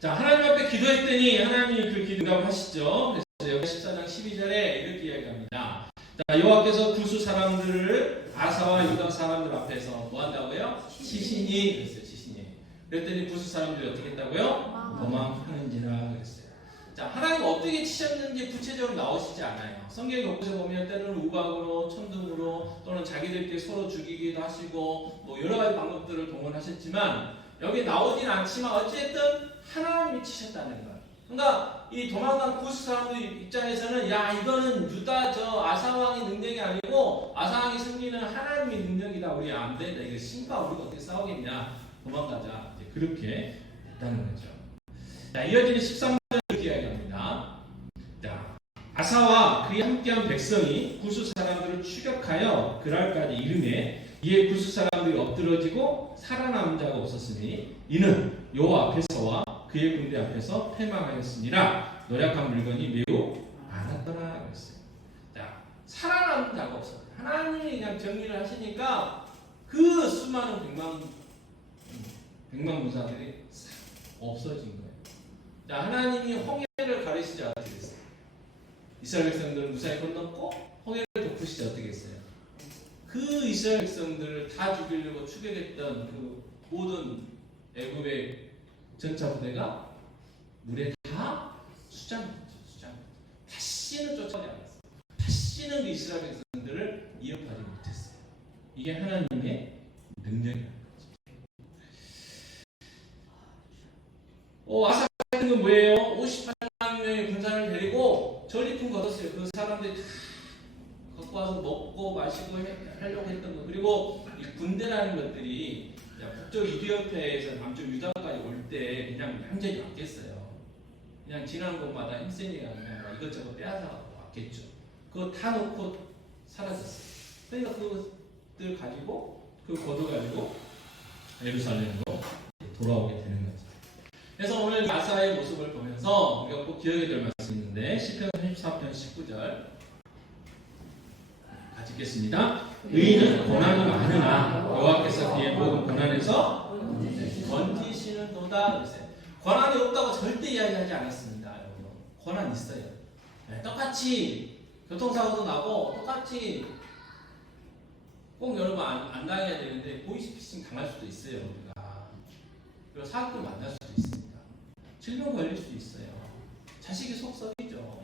자, 하나님 앞에 기도했더니 하나님이 그 기도 응답하시죠. 그래서 14장 12절에 이렇게 이야기합니다. 자, 여호와께서 구스 사람들을 아사와 유다 사람들 앞에서 뭐 한다고요? 치시니 그랬어요. 치시니. 그랬더니 구스 사람들이 어떻게 했다고요? 도망하는지라 그랬어요. 자, 하나님 어떻게 치셨는지 구체적으로 나오시지 않아요. 성경 곳에 보면 때로는 우박으로, 천둥으로 또는 자기들끼리 서로 죽이기도 하시고 뭐 여러 가지 방법들을 동원하셨지만 여기 나오진 않지만 어쨌든 하나님이 치셨다는 거예요. 그러니까 이 도망간 구스 사람들 입장에서는 야, 이거는 유다 저 아사왕의 능력이 아니고 아사왕이 승리는 하나님의 능력이다. 우리 안 된다. 이거 신과 우리가 어떻게 싸우겠냐. 도망가자. 이제 그렇게 했다는 거죠. 자, 이어지는 13절 이렇게 이야기합니다. 자, 아사와 그에 함께한 백성이 구스 사람들을 추격하여 그랄까지 이르매 이에 구스 사람들이 엎드러지고 살아남은 자가 없었으니 이는 여호와 앞에서와 그의 군대 앞에서 패망하였으니라. 노력한 물건이 매우 많았더라 그랬어요. 자, 살아남은 자가 없었어요. 하나님이 그냥 정리를 하시니까 그 수많은 100만 무사들이 없어진 거예요. 자, 하나님이 홍해를 가르치자 어떻게 했어요? 이스라엘 백성들은 무사히 건넜고 홍해를 덮으시자 어떻게 했어요? 그 이스라엘 백성들을 다 죽이려고 추격했던 그 모든 애굽의 전차 부대가 물에 다 수장했죠. 다시는 쫓아오지 않았어요. 다시는 그 이스라엘 백성들을 이어가지 못했어요. 이게 하나님의 능력이라는 거죠. 아사 같은 건 뭐예요? 58만 명의 군사를 데리고 전리품 걷었어요. 그 사람들이 다 갖고 와서 먹고 마시고 하려고 했던 거. 그리고 이 군대라는 것들이 북쪽 이디오피아에서 남쪽 유다까지 올 때 그냥 완전히 왔겠어요. 그냥 지나는 곳마다 힘센이가 그냥 이것저것 빼앗아 왔겠죠. 그거 다 놓고 사라졌어요. 그러니까 그것들 가지고 그 거두 가지고 예루살렘으로 돌아오게 되는 거죠. 그래서 오늘 아사의 모습을 보면서 우리가 꼭 기억해야 될 말씀이 있는데 시편 34편 19절 같이 읽겠습니다. 의인은 고난이 많으나 여호와께서 그의 모든 고난에서 건지시는도다. 고난이 없다고 절대 이야기하지 않았습니다. 여러분. 고난 있어요. 네, 똑같이 교통사고도 나고 똑같이 꼭 여러분 안 당해야 되는데 보이스피싱 당할 수도 있어요. 우리가. 그리고 사학도 만날 수도 있습니다. 질병 걸릴 수도 있어요. 자식이 속 썩이죠.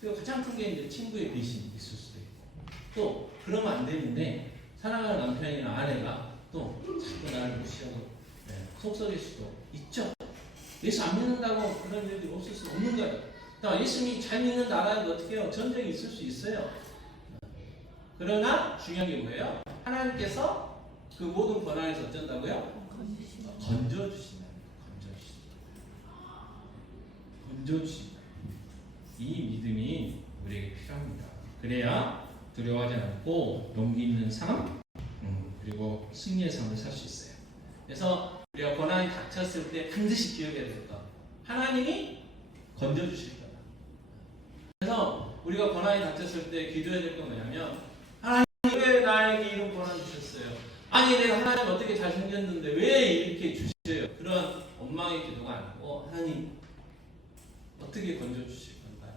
그리고 가장 큰 게 이제 친구의 배신이 있을 수도 있고 또 그러면 안 되는데 사랑하는 남편이나 아내가 또 자꾸 나를 무시하고 속 썩일 수도 있죠. 예수 안 믿는다고 그런 일들이 없을 수 없는 거예요. 그러니까 예수님이 잘 믿는 나라에 어떻게 해요? 전쟁이 있을 수 있어요. 그러나 중요한 게 뭐예요? 하나님께서 그 모든 고난에서 어쩐다고요? 건져주신다. 건져주신다. 이 믿음이 우리에게 필요합니다. 그래야 두려워하지 않고 용기 있는 삶 그리고 승리의 삶을 살 수 있어요. 그래서 우리가 고난이 닥쳤을 때 반드시 기억해야 될 것. 하나님이 건져주실 거다. 그래서 우리가 고난이 닥쳤을 때 기도해야 될 건 뭐냐면 하나님 왜 나에게 이런 고난 주셨어요? 아니 내가 하나님 어떻게 잘생겼는데 왜 이렇게 주셔요? 그런 원망의 기도가 아니고 하나님 어떻게 건져주실 건가요?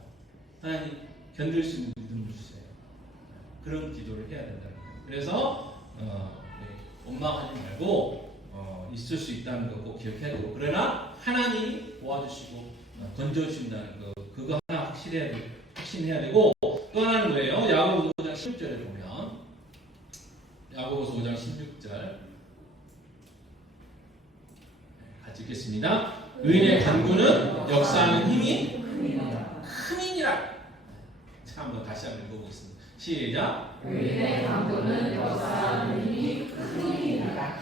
하나님 견딜 수 있는 믿음을 주세요. 그런 기도를 해야 된다는 거예요. 그래서 원망하지 말고 있을 수 있다는 거 꼭 기억해야 되고 그러나 하나님이 도와주시고 건져주신다는 거 그거 하나 확신해야 되고 또 하나는 뭐예요? 야고보서 5장 16절에 보면 야고보서 5장 16절 같이 읽겠습니다. 의인의 간구는 역사하는 힘이 크니라. 자, 한번 다시 한번 읽어보겠습니다. 시작. 의인의 간구는 역사하는 힘이 크니라.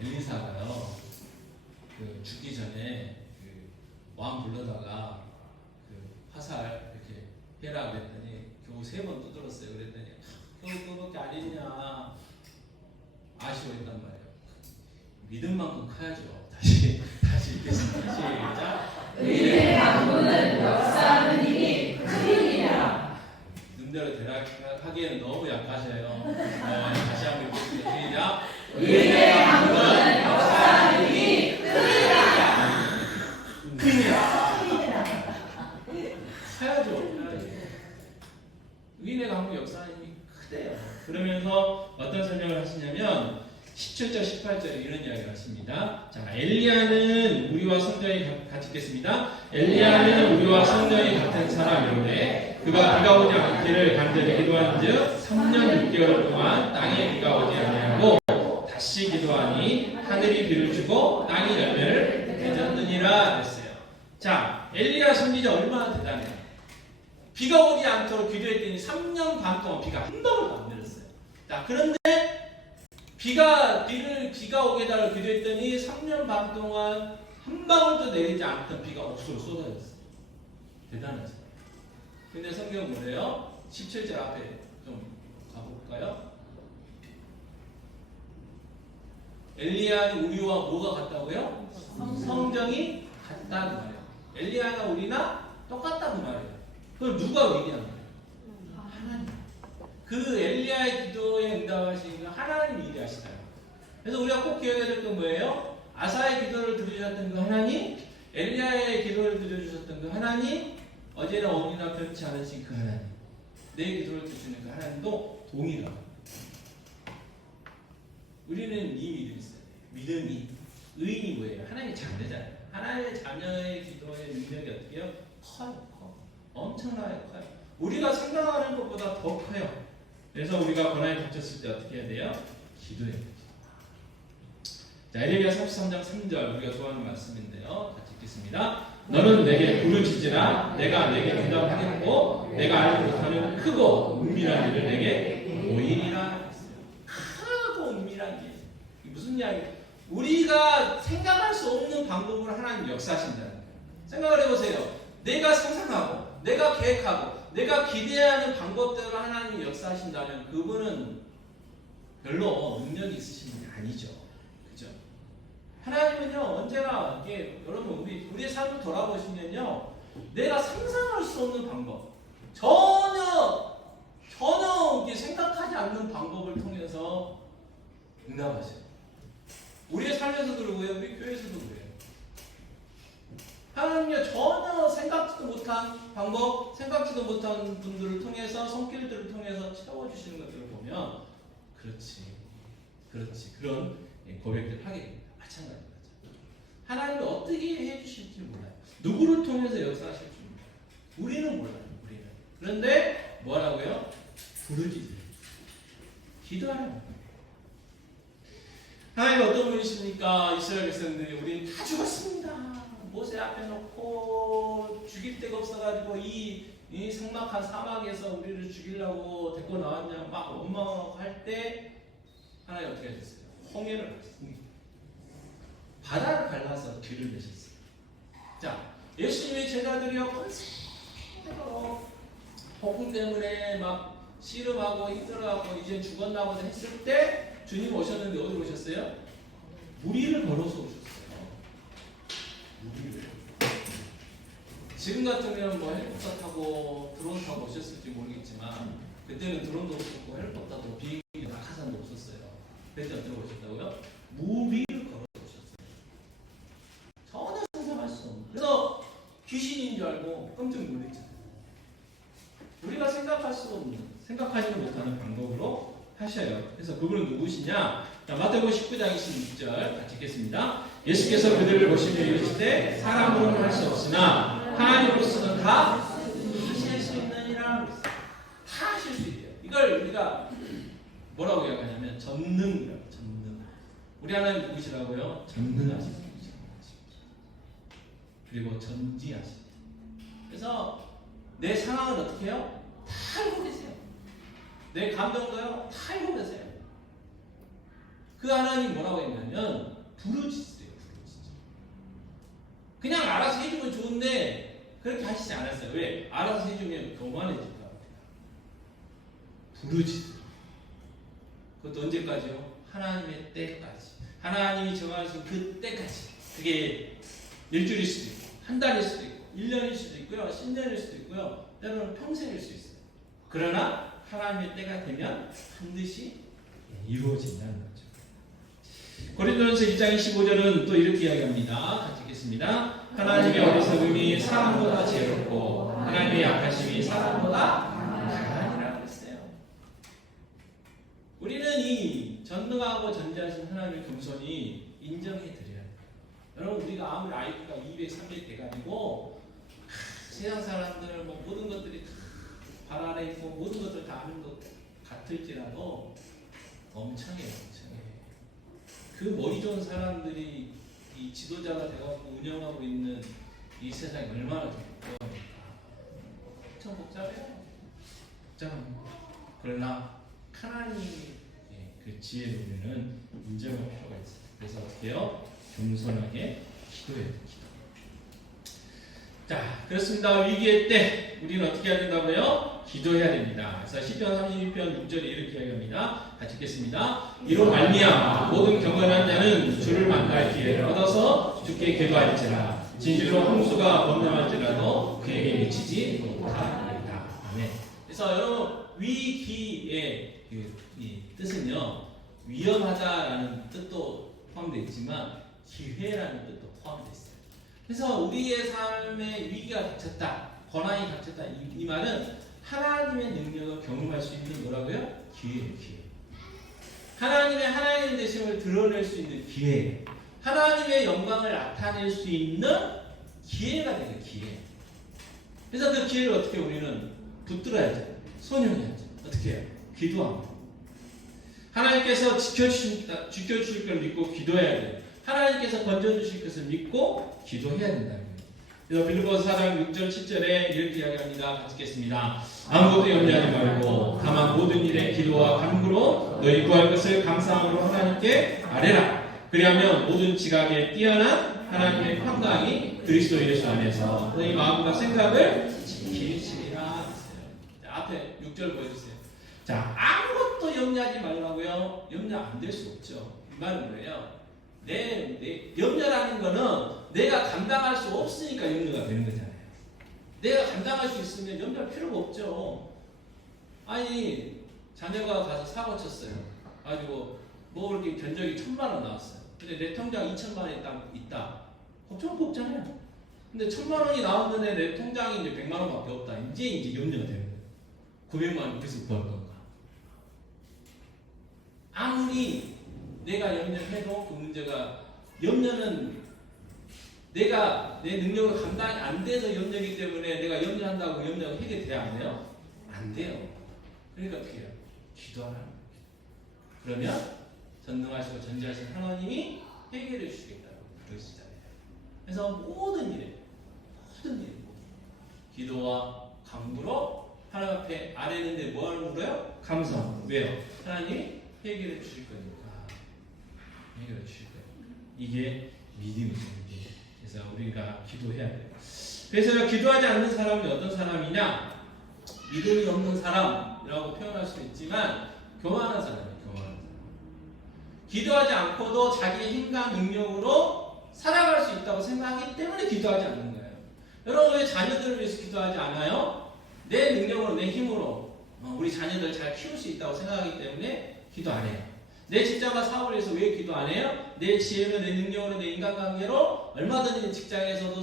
엘리사가요. 죽기 전에 왕 불러다가 화살 이렇게 해라 그랬더니 겨우 3번 두드렸어요. 그랬더니 겨우 그거밖에 안 했냐 아쉬워했단 말이에요. 믿음만큼 커야죠. 다시 읽겠습니다. 시작. 의인의 간구는 역사하는 힘이 크니라. 눈대로 대략하기에는 너무 약하셔요. 다시 한번 읽겠습니다. 시작. 의인의 간구는 역사하는 힘이 크니라. 사야죠. 의인의 간구 역사하는 힘이 크대요. 그러면서 어떤 설명을 하시냐면 17절, 18절에 이런 이야기를 하십니다. 자, 엘리야는 우리와 성경이 같이 읽겠습니다. 엘리야는 우리와 성경이 같은 사람이오되 그가 비가 오지 않기를 간절히 기도한즉 3년 6개월 동안 땅에 비가 오지 아니하고 다시 기도하니 하늘이 비를 주고 땅이 열매를 맺었느니라 했어요. 자, 엘리야 선지자 얼마나 대단해요. 비가 오지 않도록 기도했더니 3년 반 동안 비가 한 방울도 안 내렸어요. 자, 그런데 비가 오게 해달라고 기도했더니 3년 반 동안 한 방울도 내리지 않던 비가 옥수로 쏟아졌어요. 대단하죠. 근데 성경은 뭐래요? 17절 앞에 좀 가볼까요? 엘리야는 우리와 뭐가 같다고요? 성정이 같다는 말이에요. 엘리야나 우리나 똑같다는 말이에요. 그걸 누가 얘기하는 거예요? 하나님. 그 엘리야의 기도에 응답하시는 하나님이 일하시다. 그래서 우리가 꼭 기억해야 될 건 뭐예요? 아사의 기도를 들으셨던 그 하나님, 엘리야의 기도를 들어주셨던 그 하나님, 어제나 오늘이나 변치 않으신 그 하나님, 내 기도를 들으시는 그 하나님도 동일하고. 우리는 이 믿음이 있어요. 믿음이 의인이 뭐예요? 하나님의 자녀잖아요. 하나님의 자녀의 기도의 능력이 어떻게 해요? 커요. 엄청나게 커요. 우리가 생각하는 것보다 더 커요. 그래서 우리가 고난에 닥쳤을 때 어떻게 해야 돼요? 기도해야 돼요. 자, 에레미야 33장 3절 우리가 좋아하는 말씀인데요. 같이 읽겠습니다. 너는 내게 부르짖으라 내가 내게 대답하겠고 내가 알지 못하는 크고 은밀한 일을 내게 보이리라 했어요. 크고 은밀한 일. 무슨 이야기예요? 우리가 생각할 수 없는 방법으로 하나님 역사하신다는 거예요. 생각을 해보세요. 내가 상상하고 내가 계획하고 내가 기대하는 방법대로 하나님이 역사하신다면 그분은 별로 능력이 있으신 분이 아니죠. 그죠? 하나님은요 언제나 이게 여러분 우리의 삶을 돌아보시면요 내가 상상할 수 없는 방법 전혀 이게 생각하지 않는 방법을 통해서 응답하세요. 우리의 삶에서도 그러고요 우리 교회에서도 그래요. 하나님은요 전혀 생각지도 못한 방법 생각지도 못한 분들을 통해서 손길들을 통해서 채워주시는 것들을 보면 그렇지 그런 고백들을 하게 됩니다. 마찬가지입니다. 하나님이 어떻게 해주실지 몰라요. 누구를 통해서 역사하실지 몰라요. 우리는 몰라요. 그런데 뭐라고요? 부르짖어요. 기도하라고. 하나님 어떤 분이십니까? 이스라엘 백성들이 우리는 다 죽었습니다. 모세 앞에 놓고 죽일 데가 없어가지고 이 삭막한 사막에서 우리를 죽이려고 데리고 나왔냐 막 원망하고 할 때 하나님 어떻게 하셨어요? 홍해를 갈랐어요. 바다를 갈라서 길을 내셨어요. 자, 예수님의 제자들이요 컨셉으로 폭풍 때문에 막 씨름하고 힘들어하고 이제 죽었나보다 했을 때 주님 오셨는데 어디로 오셨어요? 물 위를 걸어서 오셨어요. 물 위를. 지금 같으면 뭐 헬리콥터 타고 드론 타고 오셨을지 모르겠지만 그때는 드론도 없었고 헬리콥터도 비행기 낙하산도 없었어요. 그래서 어디로 오셨다고요? 물 위를 걸어서 오셨어요. 전혀 상상할 수 없는. 그래서 귀신인 줄 알고 깜짝 놀랐잖아요. 우리가 생각할 수 없는, 생각하지도 못하는 방법으로 하셔요. 그래서 그분은 누구시냐? 자, 마태복음 19장 26절 같이 읽겠습니다. 예수께서 그들을 보시며 이르시되 사람으로는 할 수 없으나 하나님으로서는 다 하실 수 있느니라. 다 하실 수 있대요. 이걸 우리가 뭐라고 이야기하냐면 전능이라고. 전능. 우리 하나님 누구시라고요? 전능하신 분이죠. 그리고 전지하신. 그래서 내 상황을 어떻게 해요? 다 알고 계세요. 내 감정도요? 다 알고 계세요. 그 하나님 뭐라고 했냐면 부르짖으세요. 그냥 알아서 해주면 좋은데 그렇게 하시지 않았어요. 왜? 알아서 해주면 교만해질까 봐. 부르짖으세요. 그것도 언제까지요? 하나님의 때까지. 하나님이 정하신 그 때까지. 그게 일주일일 수도 있고 한 달일 수도 있고 1년일 수도 있고요 10년일 수도 있고요 때로는 평생일 수 있어요. 그러나 하나님의 때가 되면 반드시 이루어진다는 거죠. 고린도전서 1장 25절은 또 이렇게 이야기합니다. 같이 읽겠습니다. 하나님의 어리석음이 사람보다 지혜롭고 하나님의 약하심이 사람보다 강하니라고 했어요. 우리는 이 전능하고 전지하신 하나님의 겸손이 인정해 드려야 돼요. 여러분 우리가 아무리 IQ가 200, 300 돼가지고 세상 사람들 뭐 모든 것들이 발 아래 있고 모든 것들 다 아는 것 같을지라도 멍청해요. 그 머리 좋은 사람들이 이 지도자가 돼갖고 운영하고 있는 이 세상이 얼마나 복잡합니까? 엄청 복잡해요. 복잡합니다. 그러나 하나님의 그 지혜를 우리는 인정할 필요가 있어요. 그래서 어떻게 해요? 겸손하게 기도해야 돼요. 자, 그렇습니다. 위기의 때 우리는 어떻게 해야 된다고요? 기도해야 됩니다. 그래서 시편 32편 6절에 이렇게 이야기합니다. 같이 읽겠습니다. 이로 말미암아 모든 경건한 자는 주를 만날 기회를 얻어서 주께 기도할지라. 진실로 홍수가 범람할지라도 그에게 미치지 못하리이다. 아멘. 그래서 여러분 위기의 이 뜻은요 위험하다라는 뜻도 포함되어 있지만 기회라는 뜻도 포함되어 있어요. 그래서 우리의 삶에 위기가 닥쳤다, 고난이 닥쳤다 이 말은 하나님의 능력을 경험할 수 있는 뭐라고요? 기회예요. 기회. 하나님의 하나님 되심을 드러낼 수 있는 기회, 하나님의 영광을 나타낼 수 있는 기회가 되는 기회. 그래서 그 기회를 어떻게 우리는 붙들어야죠. 손용해야죠. 어떻게 해요? 기도합니다. 하나님께서 지켜주실 걸 믿고 기도해야 돼요. 하나님께서 건져주실 것을 믿고 기도해야 된다는 거예요. 그래서 빌립보서 4장 6절 7절에 이렇게 이야기합니다. 같이 읽겠습니다. 아무것도 염려하지 말고 다만 모든 일에 기도와 간구로 너희 구할 것을 감사함으로 하나님께 아뢰라. 그리하면 모든 지각에 뛰어난 하나님의 평강이 그리스도 예수 안에서 너희 마음과 생각을 지키시리라. 앞에 6절 보여주세요. 자, 아무것도 염려하지 말라고요. 염려 안 될 수 없죠. 이 말은 뭐예요? 내 염려라는 거는 내가 감당할 수 없으니까 염려가 되는 거잖아요. 내가 감당할 수 있으면 염려할 필요가 없죠. 아니, 자녀가 가서 사고 쳤어요. 가지고 먹을 게 견적이 1,000만 원 나왔어요. 근데 내 통장 2,000만 원이 있다. 걱정할 거 없잖아요. 근데 1,000만 원이 나왔는데 내 통장이 이제 100만 원밖에 없다. 이제 염려가 되는 거예요. 900만 원 계속 구할 건가? 아무리 내가 염려해도 그 문제가, 염려는 내가 내 능력으로 감당이 안 돼서 염려이기 때문에 내가 염려한다고 염려가 해결돼야 안 돼요? 안 돼요. 그러니까 어떻게 해요? 기도하라는 거예요. 그러면 전능하시고 전지하신 하나님이 해결해 주시겠다고 그러시잖아요. 그래서 모든 일에 기도와 간구로 하나님 앞에 아뢰는데 뭐하는 물어요? 감사함으로. 왜요? 하나님이 해결해 주실 거니까. 해결해 주실 거예요. 이게 믿음이죠. 그래서 우리가 기도해야 돼요. 그래서 기도하지 않는 사람이 어떤 사람이냐? 믿음이 없는 사람이라고 표현할 수 있지만 교만한 사람이에요. 교만한 사람. 기도하지 않고도 자기의 힘과 능력으로 살아갈 수 있다고 생각하기 때문에 기도하지 않는 거예요. 여러분 왜 자녀들을 위해서 기도하지 않아요? 내 능력으로, 내 힘으로 우리 자녀들 잘 키울 수 있다고 생각하기 때문에 기도 안 해요. 내 직장과 사업을 위해서 왜 기도 안 해요? 내 지혜로, 내 능력으로, 내 인간관계로 얼마든지 직장에서도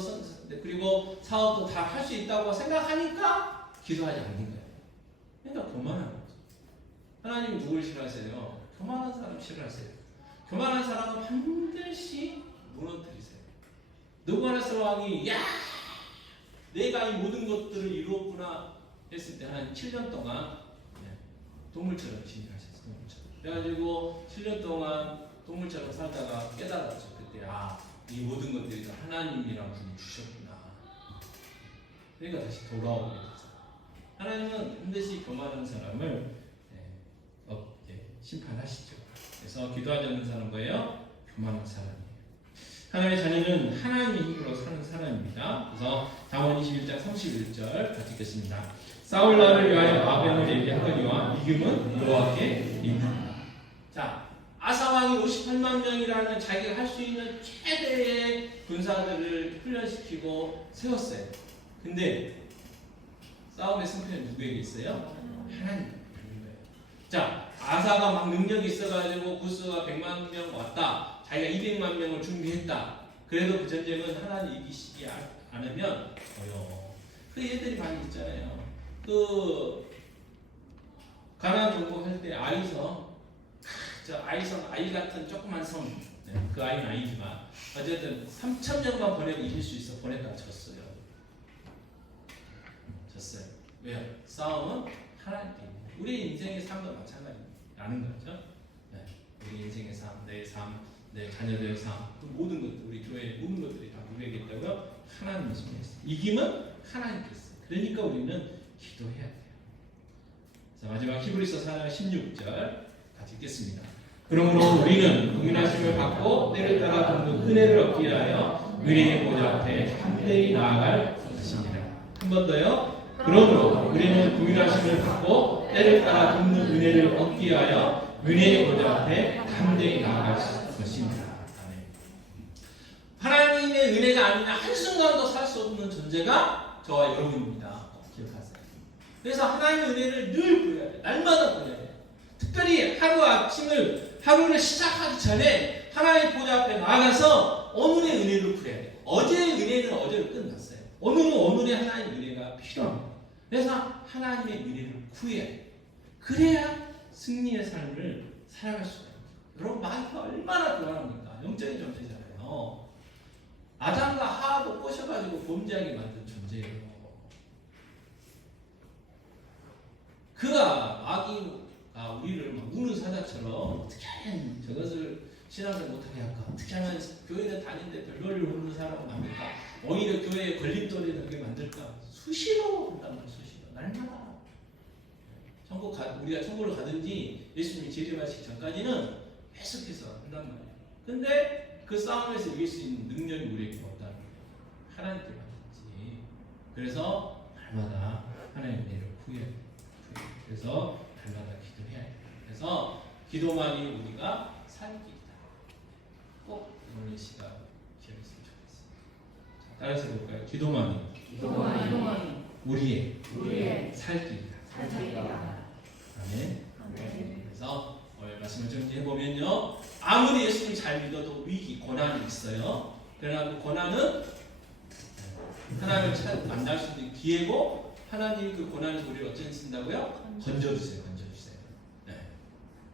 그리고 사업도 다 할 수 있다고 생각하니까 기도하지 않는 거예요. 그러니까 교만한 거죠. 하나님 누굴 싫어하세요? 교만한 사람 싫어하세요. 교만한 사람은 반드시 무너뜨리세요. 느부갓네살 왕이 야, 내가 이 모든 것들을 이루었구나 했을 때 한 7년 동안 동물처럼 진행하셨어요. 동물처럼. 그래가지고 7년 동안 동물처럼 살다가 깨달았죠. 그때 이 모든 것들이 다 하나님이란 분이 주셨구나. 그러니까 다시 돌아오게 되죠. 하나님은 반드시 교만한 사람을 심판하시죠. 그래서 기도하지 않는 사람은 뭐예요? 교만한 사람이에요. 하나님의 자녀는 하나님의 힘으로 사는 사람입니다. 그래서 잠언 21장 31절 같이 읽겠습니다. 싸울 날을 위하여 마병을 얘기하거니와 이김은 여호와께 있다. 자, 아사왕이 58만 명이라는 자기가 할 수 있는 최대의 군사들을 훈련시키고 세웠어요. 근데 싸움의 승패는 누구에게 있어요? 하나님. 자, 아사가 막 능력이 있어가지고 구스가 100만 명 왔다. 자기가 200만 명을 준비했다. 그래도 그 전쟁은 하나님 이기시지 않으면 그 얘들이 많이 있잖아요. 가나안 정복할 때 아이성, 아이 같은 조그만 섬, 그 아이는 아니지만 어쨌든 3,000명만 보내고 이길 수 있어. 보냈다가 졌어요. 왜요? 싸움은 하나님 때문에. 우리 인생의 삶도 마찬가지라는 거죠. 우리 인생의 삶, 내 삶, 내 자녀들의 삶, 그 모든 것들, 우리 교회의 모든 것들이 다 누구에게 있다고요? 하나님의 손에 있어요. 이김은 하나님께 있어요. 그러니까 우리는 기도해야 돼요. 자, 마지막 히브리서 4장 16절 같이 읽겠습니다. 그러므로 우리는 국민하심을 받고 때를 따라 돕는 은혜를 얻기 위하여 은혜의 보좌 앞에 담대히 나아갈 것입니다. 한 번 더요. 그러므로 우리는 국민하심을 받고 때를 따라 돕는 은혜를 얻기 위하여 은혜의 보좌 앞에 담대히 나아갈 것입니다. 아멘. 하나님의 은혜가 아니면 한순간도 살 수 없는 존재가 저와 여러분입니다. 기억하세요. 그래서 하나님의 은혜를 늘 구해야 돼요. 날마다 구해야 돼요. 특별히 하루를 시작하기 전에 하나님의 보좌 앞에 나가서 오늘의 은혜를 구해야 돼요. 어제의 은혜는 어제로 끝났어요. 오늘은 오늘의 하나님의 은혜가 필요합니다. 그래서 하나님의 은혜를 구해야 돼요. 그래야 승리의 삶을 살아갈 수가 있어요. 여러분 마귀가 얼마나 불안합니까? 영적인 존재잖아요. 아담과 하와도 꼬셔가지고 범죄하게 만든 존재예요. 마귀가 우리를 막 우는 사자처럼 어떻게 하면 저것을 신앙을 못하게 할까? 어떻게 하면 교회를 다니는데 별로를 묻는 사람을 만들까? 오히려 교회에 걸림돌이 되게 만들까? 수시로 한단 말이에요. 수시로. 날마다. 우리가 천국을 가든지 예수님이 재림하시기 전까지는 계속해서 한단 말이에요. 근데 그 싸움에서 이길 수 있는 능력이 우리에게 없다는 거예요. 하나님께만 있지. 그래서 날마다 하나님의 은혜를 구해야 돼요. 그래서 날마다 기도해야 돼요. 그래서 기도만이 우리가 살 길이다. 꼭 오늘 시간 기억했으면 좋겠습니다. 자, 따라서 해볼까요? 기도만이 우리의 살 길이다. 아멘. 그래서 오늘 말씀을 정리해 보면요, 아무리 예수님 잘 믿어도 위기, 고난이 있어요. 그러나 그 고난은 하나님을 만날 수 있는 기회고, 하나님이 그 고난에서 우리를 어떻게 쓴다고요? 건져주세요. 네.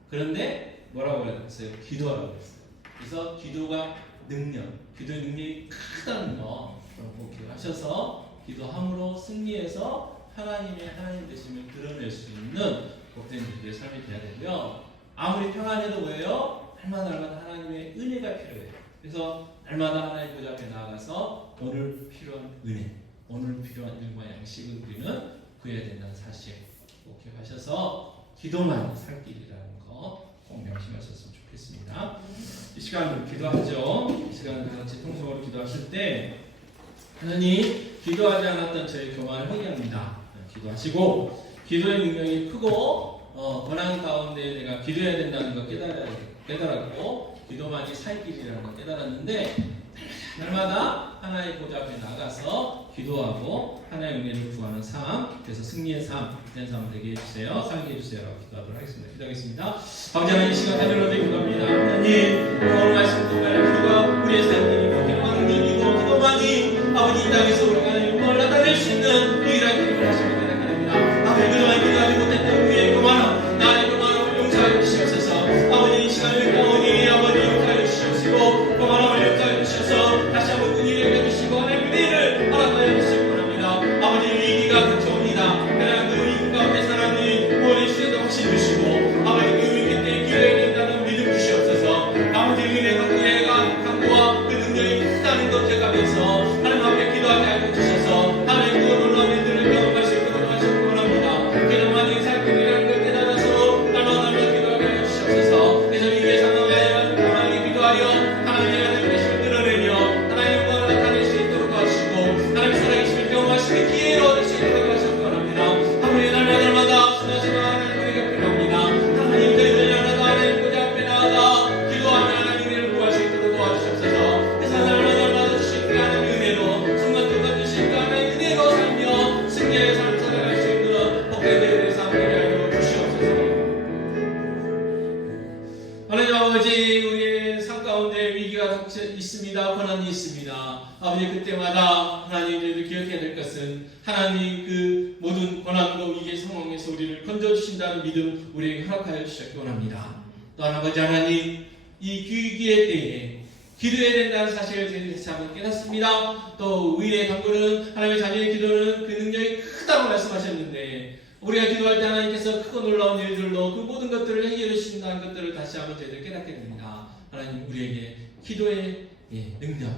그런데 뭐라고 그랬어요? 기도하라고 그랬어요. 그래서 기도의 능력이 크다는 거 꼭 기억하셔서 기도함으로 승리해서 하나님의 하나님 되심을 드러낼 수 있는 복된 우리의 삶이 되어야 되고요. 아무리 평안해도 뭐예요? 날마다 하나님의 은혜가 필요해요. 그래서 날마다 하나님 보좌 앞에 나아가서 오늘 필요한 은혜, 오늘 필요한 일과 양식을 우리는 구해야 된다는 사실 꼭 기억하셔서 기도만 살 길이라는 거 꼭 명심하셨으면 좋겠습니다. 이 시간을 기도하죠. 이 시간을 같이 통성으로 기도하실 때 하나님, 기도하지 않았던 저의 교만을 회개합니다. 기도하시고 기도의 능력이 크고 고난 가운데 내가 기도해야 된다는 거 깨달았고 기도만이 살 길이라는 거 깨달았는데 날마다 하나의 보좌 앞에 나가서 기도하고 하나의 은혜를 구하는 삶, 그래서 승리의 삶, 된 삶 되게 해주세요. 살게 해주세요. 라고 기도하도록 하겠습니다. 기도하겠습니다. 아버지 하나님, 이 시간 하늘로 기도합니다. 하나님, 오늘 말씀 동안에 기도가 우리의 삶이고 기도하는 능력이고 기도만이 아버지 이 땅에서 우리가 하나님을 나타낼 수 있는 유일한 기도를 하시는 것 같습니다. 아버지, 그동안 기도하지 못했던 우리의 교만함, 나의 교만함을 용서하여 주시옵소서. 아버지, 이 시간을 가오니 아버지 용서하여 주시옵시고 교만함을 용서하여 주셔서 다시 한번 은혜를 해주시고 하나님의 은혜를 허락하여 주시기 바랍니다. 아버지, 위기가 닥쳐옵니다. 그러나 그 위기 가운데 하나님 구원해 주셔서 확신 주시고 아버지, 그 위기 때 기도해야 된다는 믿음 주시옵소서. 아버지, 은혜가 강구와 그 능력이 크다는 것 기억하면서 하나님 앞에 기도하게 하여 주셔서 하나님 그 놀라운 일들을 경험하실 것을 하시기 바랍니다. 기도만이 살 길이라는 걸 깨달아서 날마다 기도하게 하여 주시옵소서. 그래서 위기의 상황에 편하게 기도하여 하나님의 하나님 되심을 드러내며 하나님의 영광을 나타낼 수 있도록 하시고 하나님의 살아계심을 경험하시는 기회를 얻을 수 있도록 하시기 바랍니다. 하나님, 날마다 순하시는 하나님 우리가 필요합니다. 하나님, 저희들 날마다 하나님 보좌 앞에 나아가 기도하며 하나님의 구할 수 있도록 도와주시옵소서. 그래서 날마다 주신 그 하나님의 은혜로 순간순간 주신 그 하나님의 은혜로 살며 승리의 삶을 살아갈 수 있는 복된 저희들의 삶을 하여 주시옵소서. 하나님 아버지, 우리의 삶 가운데 위기가 있습니다. 고난이 있습니다. 아버지, 그때마다 하나님 저희들 기억해야 될 것은 하나님 그 모든 고난과 위기의 상황에서 우리를 건져주신다는 믿음 우리에게 허락하여 주시기 원합니다. 또한 아버지 하나님, 이 위기의 때에 기도해야 된다는 사실을 저희들이 다시 한번 깨닫습니다. 또 우리의 간구는 하나님의 자녀의 기도는 그 능력이 크다고 말씀하셨는데 우리가 기도할 때 하나님께서 크고 놀라운 일들로 그 모든 것들을 해결해 주신다는 것들을 다시 한번 저희들 깨닫게 됩니다. 하나님, 우리에게 기도의 능력,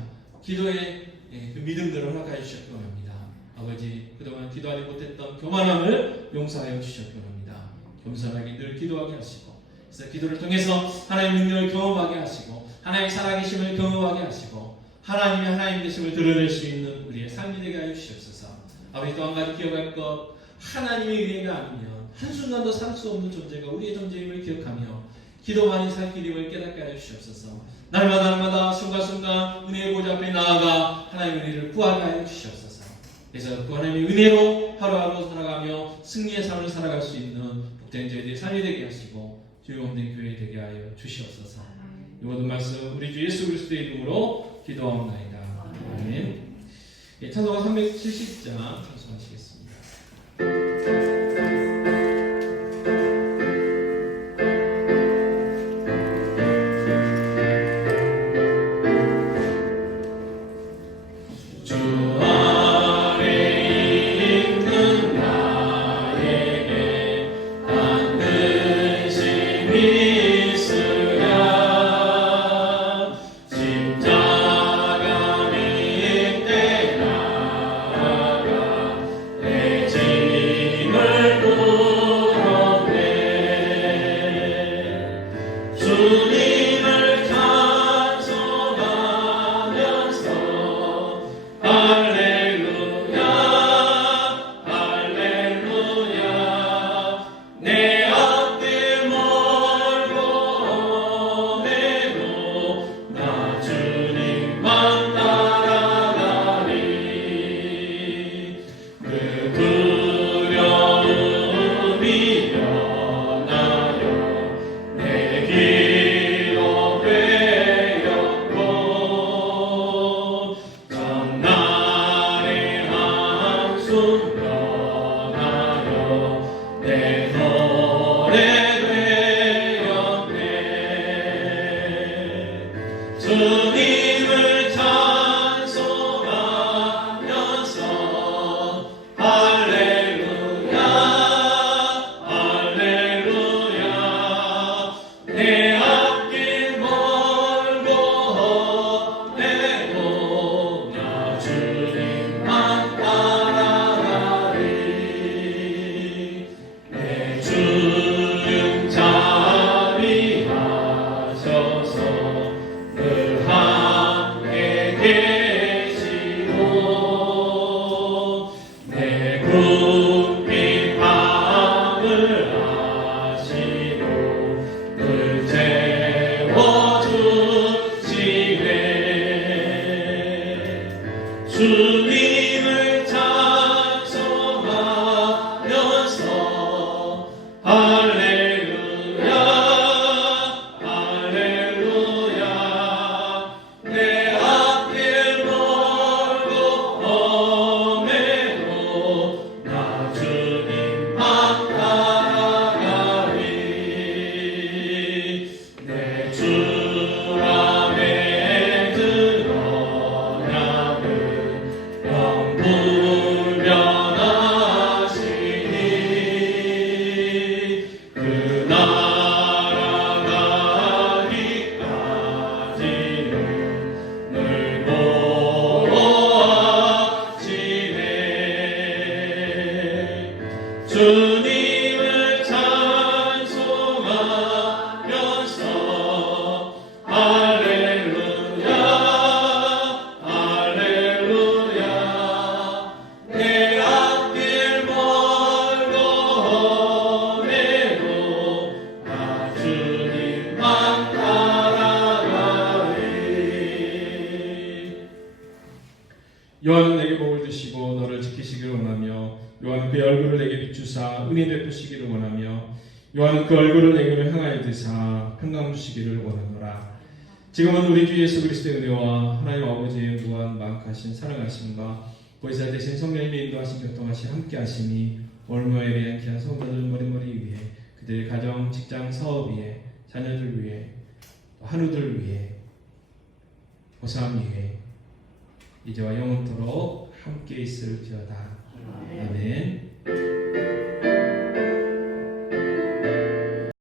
기도의 그 믿음들을 허락하여 주셨기 원합니다. 아버지, 그동안 기도하지 못했던 교만함을 용서하여 주셨기 원합니다. 겸손하게 늘 기도하게 하시고, 그래서 기도를 통해서 하나님의 능력을 경험하게 하시고 하나님의 살아계심을 경험하게 하시고 하나님의 하나님 되심을 드러낼 수 있는 우리의 삶이 되게 하여 주시옵소서. 아버지, 또 한 가지 기억할 것, 하나님의 은혜가 아니면 한순간도 살 수 없는 존재가 우리의 존재임을 기억하며 기도만이 살 길임을 깨닫게 하여 주시옵소서. 날마다 순간순간 은혜의 보좌 앞에 나아가 하나님의 은혜를 구하게 하여 주시옵소서. 그래서 그 하나님의 은혜로 하루하루 살아가며 승리의 삶을 살아갈 수 있는 복된 저희들의 삶이 되게 하시고 주의 온된 교회 되게 하여 주시옵소서. 이 모든 말씀 우리 주 예수 그리스도의 이름으로 기도하옵나이다. 아멘. 찬송가 370장 찬송하시겠습니다. 주님을 찬송하 주님을 찬송하면서 할렐루야 할렐루야 내 앞길 멀고 험해도 나 주님만 따라가리 내 주 안에 든 언약을 영불변하시니 그 나라 가기까지는 늘 보호하시네 주님을 찬송하면서 할렐루야 할렐루야 내 앞길 멀고 험해도 나 주님만 따라가리 요한은 내게 복을 주시고 너를 지키시기를 원하며 요한은 그의 얼굴을 내게 비추사 은혜 베푸시기를 원하며 요한은 그 얼굴을 내게로 향하여 드사 평강 주시기를 원하노라. 지금은 우리 주 예수 그리스도의 은혜와 하나님 아버지의 무한 만하신 사랑하심과 보혜사 되신 성령님의 인도하심 교통하심 함께하심이 월모에 대한 귀한 성도들 머리머리 위에 그들의 가정, 직장, 사업 위에 자녀들 위에 한우들 위에 고사함 위에 이제와 영원토록 함께 있을지어다. 아멘.